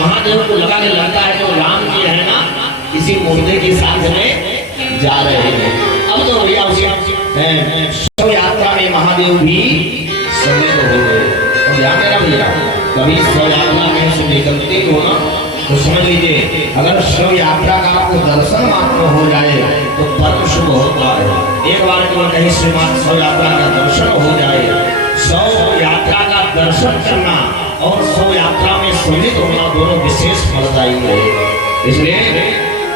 महादेव को लगा के लगता है जो राम जी है ना इसी मुर्दे के साथ में जा रहे हैं। अब तो भैया उसी शव यात्रा में महादेव भी सम्मिलित हो गए। और ध्यान देना भैया, कभी शव यात्रा में से निकलते हो ना तो समझ लीजिए अगर शव यात्रा का आपको दर्शन मात्र हो जाए तो परम शुभ होता है। एक बार केवल कहीं श्रीमान शव यात्रा का दर्शन हो जाए, शव यात्रा का दर्शन करना और शव यात्रा में सम्मिलित होना दोनों विशेष फलदायी है। इसलिए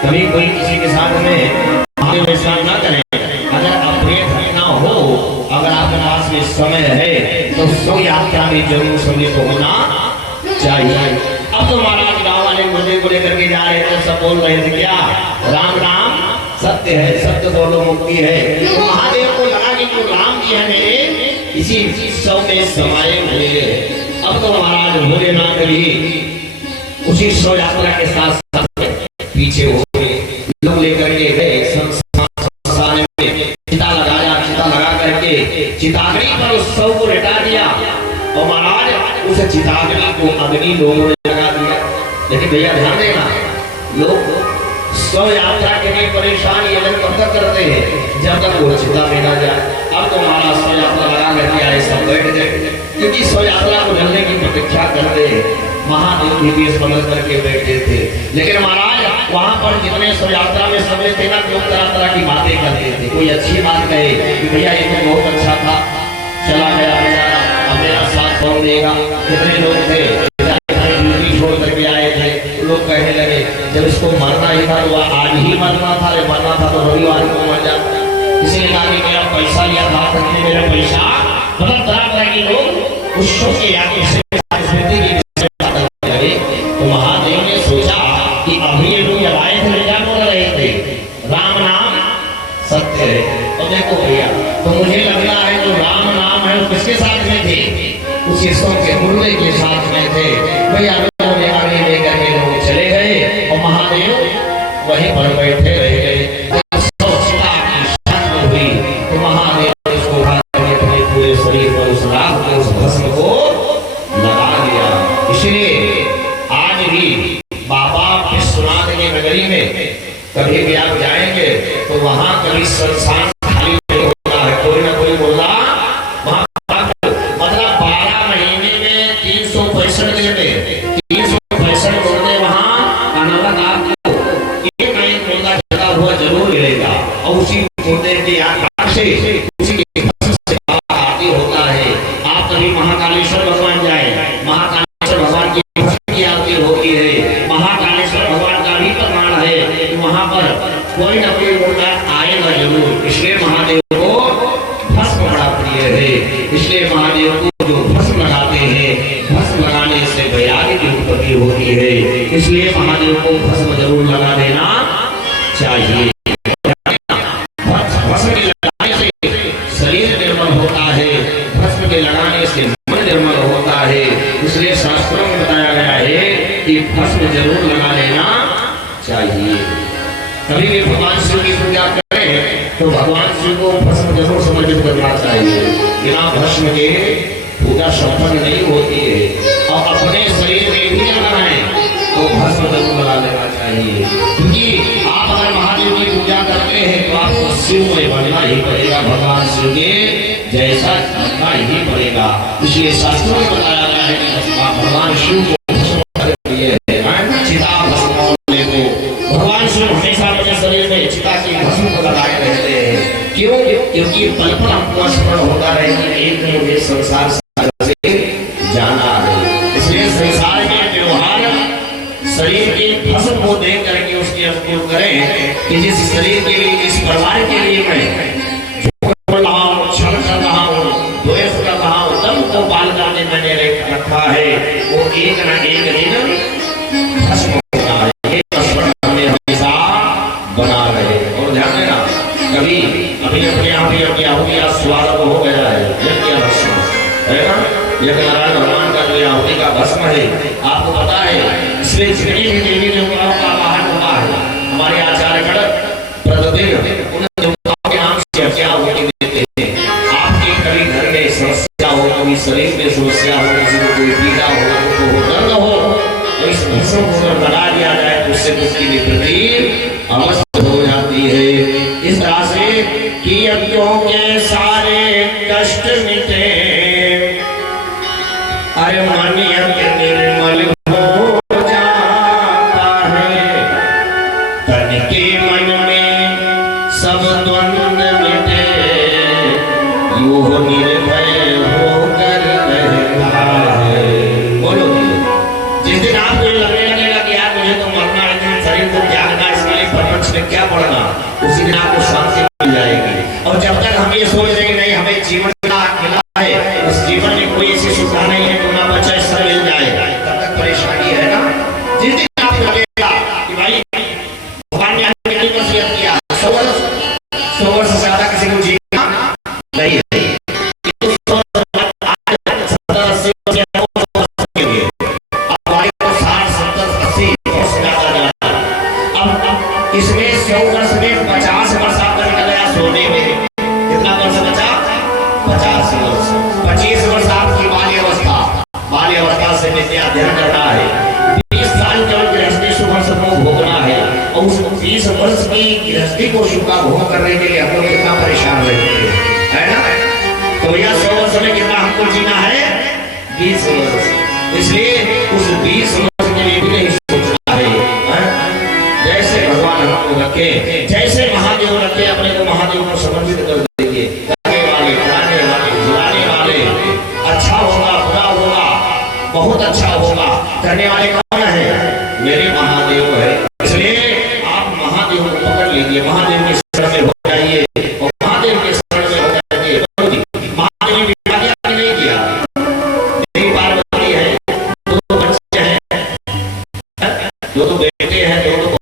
कभी कोई किसी के साथ में आगे वैसा न करें। अगर अप्रिय घटना हो, अगर आपके पास में समय है तो शव यात्रा में जरूर सम्मिलित होना चाहिए। अब तो महाराज गाँव वाले मुद्दे को लेकर के जा रहे थे, सब बोल रहे थे क्या? राम नाम सत्य है, सत्य बोलो मुक्ति है। तो महादेव को लगा कि जो राम जी है मेरे इसी शव में समाये हुए। अब तो महाराज भोलेनाथ भी उसी शव यात्रा के साथ साथ पीछे हो गए। लोग लेकर के गए संस्थान में, चिता लगाया, चिता लगा करके चिताग्नि पर उस शव को लेटा दिया और महाराज उस चिताग्नि को अग्नि लोगों ने लगा दिया। लेकिन भैया ध्यान देना, लोग शव यात्रा के लिए परेशान ये लोग कब तक करते हैं जब तक वो चिता में ना जाए। अब तो महाराज शव यात्रा लगा करके आए, सब बैठ गए, क्योंकि शव यात्रा को ढलने की प्रतीक्षा करते हैं। महादेव भी पेश बदल करके बैठे थे, लेकिन महाराज वहां पर जितने शव यात्रा में समय थे ना लोग तरह तरह की बातें करते थे। कोई अच्छी बात कहे कि भैया ये तो बहुत अच्छा था, चला गया बेचारा, अब मेरा साथ कौन देगा। कितने लोग थे ड्यूटी छोड़ करके आए थे, लोग कहने लगे जब इसको मरना ही था तो आज ही मरना था, मरना था तो रविवार को मर जाता। इसलिए कहा कि मेरा पैसा लिया था, मेरा पैसा, मतलब तरह तरह के लोग उस शव के याद से तो महादेव ने सोचा कि अभी ये लोग आए थे क्या बोल रहे थे? राम नाम सत्य है। और देखो भैया, तो मुझे लगना है जो राम नाम है वो किसके साथ में थे? उसी शव के मुर्दे के साथ में थे। भैया आगे लेकर के लोग चले गए और महादेव वहीं पर बैठे रह गए। हुई तो महादेव इसको अपने पूरे शरीर पर उस राख को, उस भस्म को लगा दिया। इसलिए आज भी बाबा विश्वनाथ की नगरी में कभी भी आप जाएंगे तो वहां कभी संस्थान खाली नहीं होता है, कोई ना कोई मुर्दा वहां, मतलब 12 महीने में 365 दिन में 365 मुर्दे वहां अनवरत आपको एक ना एक मुर्दा चढ़ा हुआ जरूर मिलेगा। और उसी मुर्दे के आकार से उसी के भस्म से आरती होता है। आप कभी महाकालेश्वर भगवान जाए, महाकालेश्वर भगवान की आरती होती है। महाकालेश्वर भगवान का भी प्रमाण है कि वहां पर कोई ना कोई मुर्दा आएगा जरूर। इसलिए महादेव को भस्म बड़ा प्रिय है। इसलिए महादेव को जो भस्म लगाते हैं, भस्म लगाने से वैराग्य की उत्पत्ति होती है। इसलिए महादेव को भस्म जरूर लगा देना चाहिए। भस्म के लगाने से शरीर निर्मल होता है, भस्म के लगाने से मन निर्मल होता है। इसलिए शास्त्रों में बताया गया है कि भस्म जरूर लगा लेना चाहिए। कभी भी भगवान शिव की पूजा करें तो भगवान शिव को भस्म जरूर समर्पित करना चाहिए। बिना भस्म के पूजा संपन्न नहीं होती है। और अपने शरीर में भी लगाना है तो भस्म जरूर लगा लेना चाहिए, क्योंकि आप अगर महादेव की पूजा करते हैं तो आपको शिव में बनना ही पड़ेगा, भगवान शिव के जैसा बनना ही पड़ेगा। इसलिए शास्त्रों में बताया गया है कि भगवान शिव को चिता भस्म को भगवान शिव हमेशा अपने शरीर में चिता की भस्म को लगाए रहते हैं। क्यों? क्योंकि पल पल हमको स्मरण होता है कि एक दिन मुझे संसार से जाना है। इसलिए संसार के व्यवहार शरीर के भस्म को देख करके उसके अनुकूल करें कि जिस शरीर के लिए, इस परिवार के लिए मैं झूठ बोल रहा हूँ, छल कर रहा हूँ, द्वेष कर रहा हूँ, दम सबको पाल करके मैंने रखा है, वो एक न एक दिन भस्म होता है। ये स्मरण हमें हमेशा बना रहे। और ध्यान देना, कभी अभी अपने आप ही क्या हो गया, स्वागत हो गया है, यज्ञ भस्म है ना, यज्ञ नारायण भगवान का जो आहुति का भस्म है, आपको पता है। इसलिए जितनी भी देवी देवताओं का आवाहन हुआ है, हमारे आचार्यगण प्रतिदिन उन देवताओं के नाम से क्या आहुति देते हैं। आपके कभी घर में समस्या हो, कभी शरीर में समस्या हो, किसी को कोई पीड़ा हो, दर्द हो, तो इस भस्म को लगा दिया जाए तो उससे मुक्ति निवृत्ति अवश्य हो जाती है। इस तरह से कि यज्ञों के सारे कष्ट मिटे, अरे मन यज्ञ निर्मल हो जाता है, तन के मन में सब द्वंद्व मिटे, यूं निर्भय होकर रहता है। बोलो, जिस दिन आपको ये लगने लगेगा कि यार मुझे तो मरना है, लेकिन शरीर को त्यागना, इसके लिए परमंश में क्या पढ़ना, उसी दिन आपको शांति मिल जाएगी। और जब तक हम ये सोच रहे नहीं हमें जीवन मिला है, उस जीवन में कोई ऐसी सुविधा नहीं है तो ना बच्चा सब मिल जाए, तब तक परेशानी है ना। जिस दिन आपको लगेगा कि भाई भगवान ने कितनी वसीयत किया, 100 वर्ष से ज्यादा किसी को जीना नहीं है, इसमें 100 वर्ष में 50 वर्ष आपका निकल गया सोने में। कितना वर्ष बचा? 50 वर्ष। 25 वर्ष आपकी बाल्यवस्था से विद्या अध्ययन करना है। 20 साल केवल गृहस्थी सुख को भोगना है, और उस 20 वर्ष की गृहस्थी को सुख का भोग करने के लिए हम लोग कितना परेशान रहते हैं, है ना। तो भैया 100 वर्ष में कितना हमको जीना है? 20 वर्ष। इसलिए उस 20 वर्ष के लिए भी नहीं सोचना है। जैसे भगवान हमको रखे, जैसे महादेव रखे, अपने को महादेव को समर्पित कर देंगे। करने वाले, कराने वाले, जिलाने वाले, अच्छा होगा, बुरा होगा, बहुत अच्छा होगा, करने वाले कौन है? मेरे महादेव है। इसलिए आप महादेव को पकड़ लीजिए, महादेव के शरण में हो जाइए, और महादेव के शरण में हो जाइए। महादेव ने विवाह किया नहीं किया? मेरी पार्वती है, 2 बच्चे हैं, 2 बेटे हैं, 2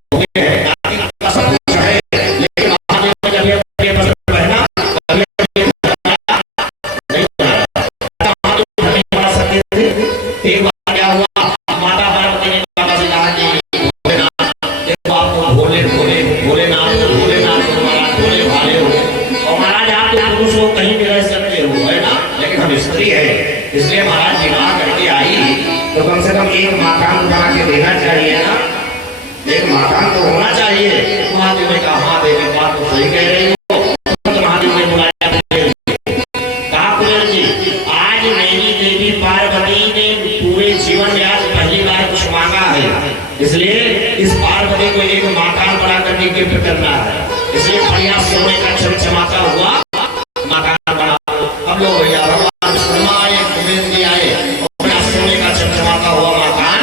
इसलिए महाराज विवाह करके आई तो कम से कम एक मकान बना के देना चाहिए ना, एक मकान तो होना चाहिए। महादेव ने कहा हाँ देवी बात तो सही कह रही हो। तो महादेव ने बुलाया, कहा कुंवर जी आज मेरी देवी पार्वती ने पूरे जीवन में आज पहली बार कुछ मांगा है, इसलिए इस पार्वती को एक मकान बना करके गिफ्ट करना है। इसलिए बढ़िया सोने का चमचमाता हुआ मकान बना। हम लोग भैया चमचमाता हुआ मकान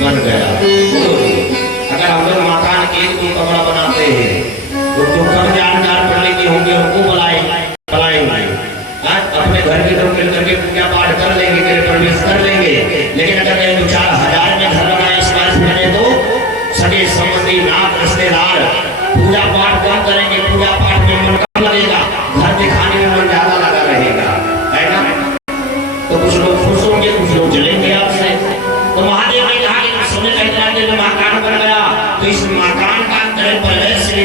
बन गया। अगर हम लोग मकान के एक कमरा बनाते हैं तो जो कम जानकार पढ़ने की होंगे उनको बुलाएंगे, अपने घर की तरफ मिलकर के पूजा पाठ कर लेंगे, मेरे प्रवेश कर लेंगे। लेकिन अगर 2-4 हजार में घर बनाए इस बार बने तो सगे संबंधी नात रिश्तेदार पूजा पाठ कम करेंगे, पूजा पाठ में मन कम लगेगा, घर दिखाने में मन ज्यादा लगा रहेगा, है ना। तो कुछ लोग खुश होंगे, कुछ लोग जलेंगे आपसे। तो महादेव ने कहा कि सोने का इतना दिन मकान बन गया तो इस मकान का प्रवेश के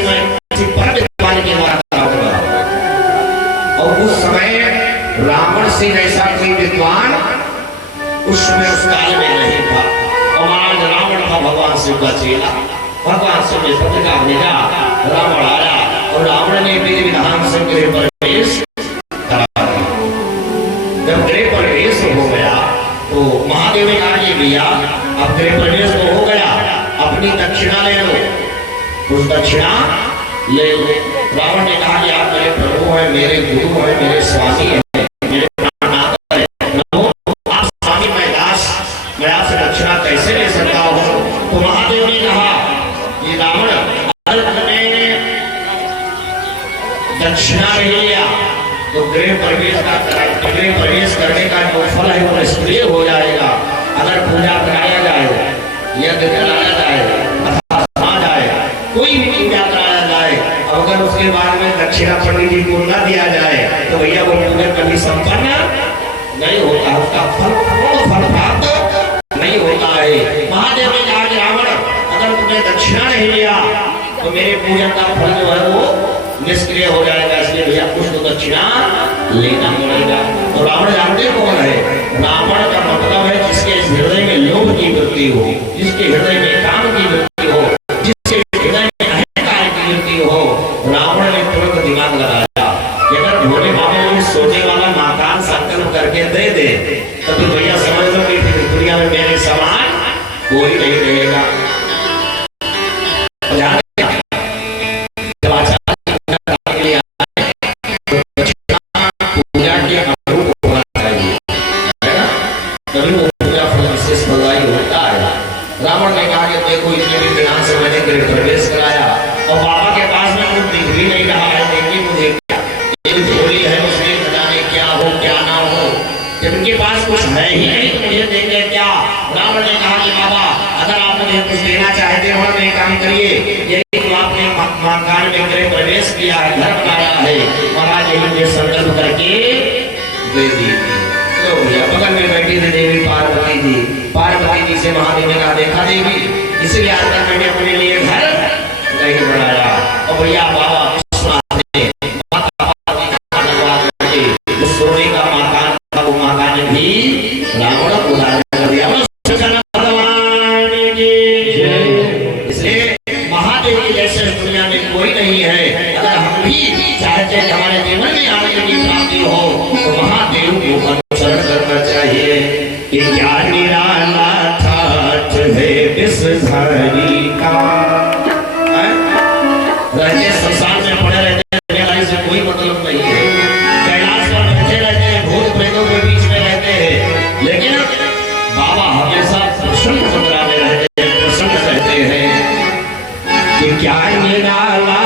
द्वारा होगा। और उस समय रावण से जैसा कोई विद्वान उसमें उस काल में नहीं था। और महाराज रावण था भगवान शिव का चेला, भगवान शिव ने पत्रिका भेजा, रावण आया और रावण ने विधि विधान से गृह प्रवेश करा दिया। जब गृह प्रवेश हो गया तो महादेव ने कहा कि भैया अब गृह प्रवेश तो हो गया, अपनी दक्षिणा ले लो। उस दक्षिणा ले लो। रावण ने कहा कि आप मेरे प्रभु हैं, मेरे गुरु हैं, मेरे स्वामी हैं, मेरे प्राणनाथ हैं, आप स्वामी मैं आपसे दक्षिणा कैसे ले सकता हूँ। तो महादेव ने कहा कि रावण ने दक्षिणा नहीं लिया, तो गृह प्रवेश करने का जो फल है वो निष्क्रिय हो जाएगा। अगर पूजा कराया जाए, यज्ञ कराया जाए, अथवा जाए, कोई भी पूजा कराया जाए, अगर उसके बाद में दक्षिणा पंडित जी को न दिया जाए तो भैया वो पूजा कभी संपन्न नहीं होता, उसका फल प्राप्त नहीं होता है। महादेव ने कहा कि रावण, अगर तुमने दक्षिणा नहीं लिया तो मेरे पूजन का फल जो है वो निष्क्रिय हो जाएगा, इसलिए भैया कुछ तो दक्षिणा लेना पड़ेगा। तो रावण जानते कौन है? रावण का मतलब है जिसके हृदय में लोभ की वृत्ति हो, जिसके हृदय में काम की वृत्ति हो, जिसके हृदय में अहंकार की वृत्ति हो। रावण ने तुरंत दिमाग लगाया कि अगर भोले बाबा को सोने वाला मकान संकल्प करके दे दे तो भैया समझ लो कि दुनिया में मेरे समान कोई नहीं रहेगा। रावण ने कहा कि देखो इतने भी ध्यान से मैंने गृह प्रवेश कराया और बाबा के पास में कुछ दिख भी नहीं रहा है, देखिए मुझे एक झोली है उसमें खजाने क्या हो क्या ना हो, जब इनके पास कुछ है ही नहीं तो मुझे देंगे क्या। रावण ने कहा कि बाबा अगर आप मुझे कुछ देना चाहते हो तो एक काम करिए, यही तो आपने मकान में गृह प्रवेश किया है, घर बनाया है, महाराज यही मुझे संकल्प करके दे दीजिए। तो भैया बगल में बैठी थी देवी पार्वती जी, पार्वती जी से महादेव ने कहा देखा देवी, इसलिए आज तक मैंने अपने लिए घर नहीं बनाया। और भैया बाबा विश्वनाथ ने माता पार्वती का धन्यवाद करके उस सोने का मकान था, वो मकान भी रावण को उधार कर दिया। भगवान की इसलिए महादेव की जैसे दुनिया में कोई नहीं है। अगर हम भी चाहते हैं हमारे जीवन में आनंद की प्राप्ति हो तो महादेव को अनुसरण करना चाहिए। कि क्या निराला ठाठ है विषधारी का, रहते संसार में पड़े रहते हैं, से कोई मतलब नहीं है। कैलाश पर बैठे रहते हैं, भूत प्रेतों के बीच में रहते हैं, लेकिन बाबा हमेशा प्रसन्न चंद्रा में रहते हैं, प्रसन्न रहते हैं। कि क्या निराला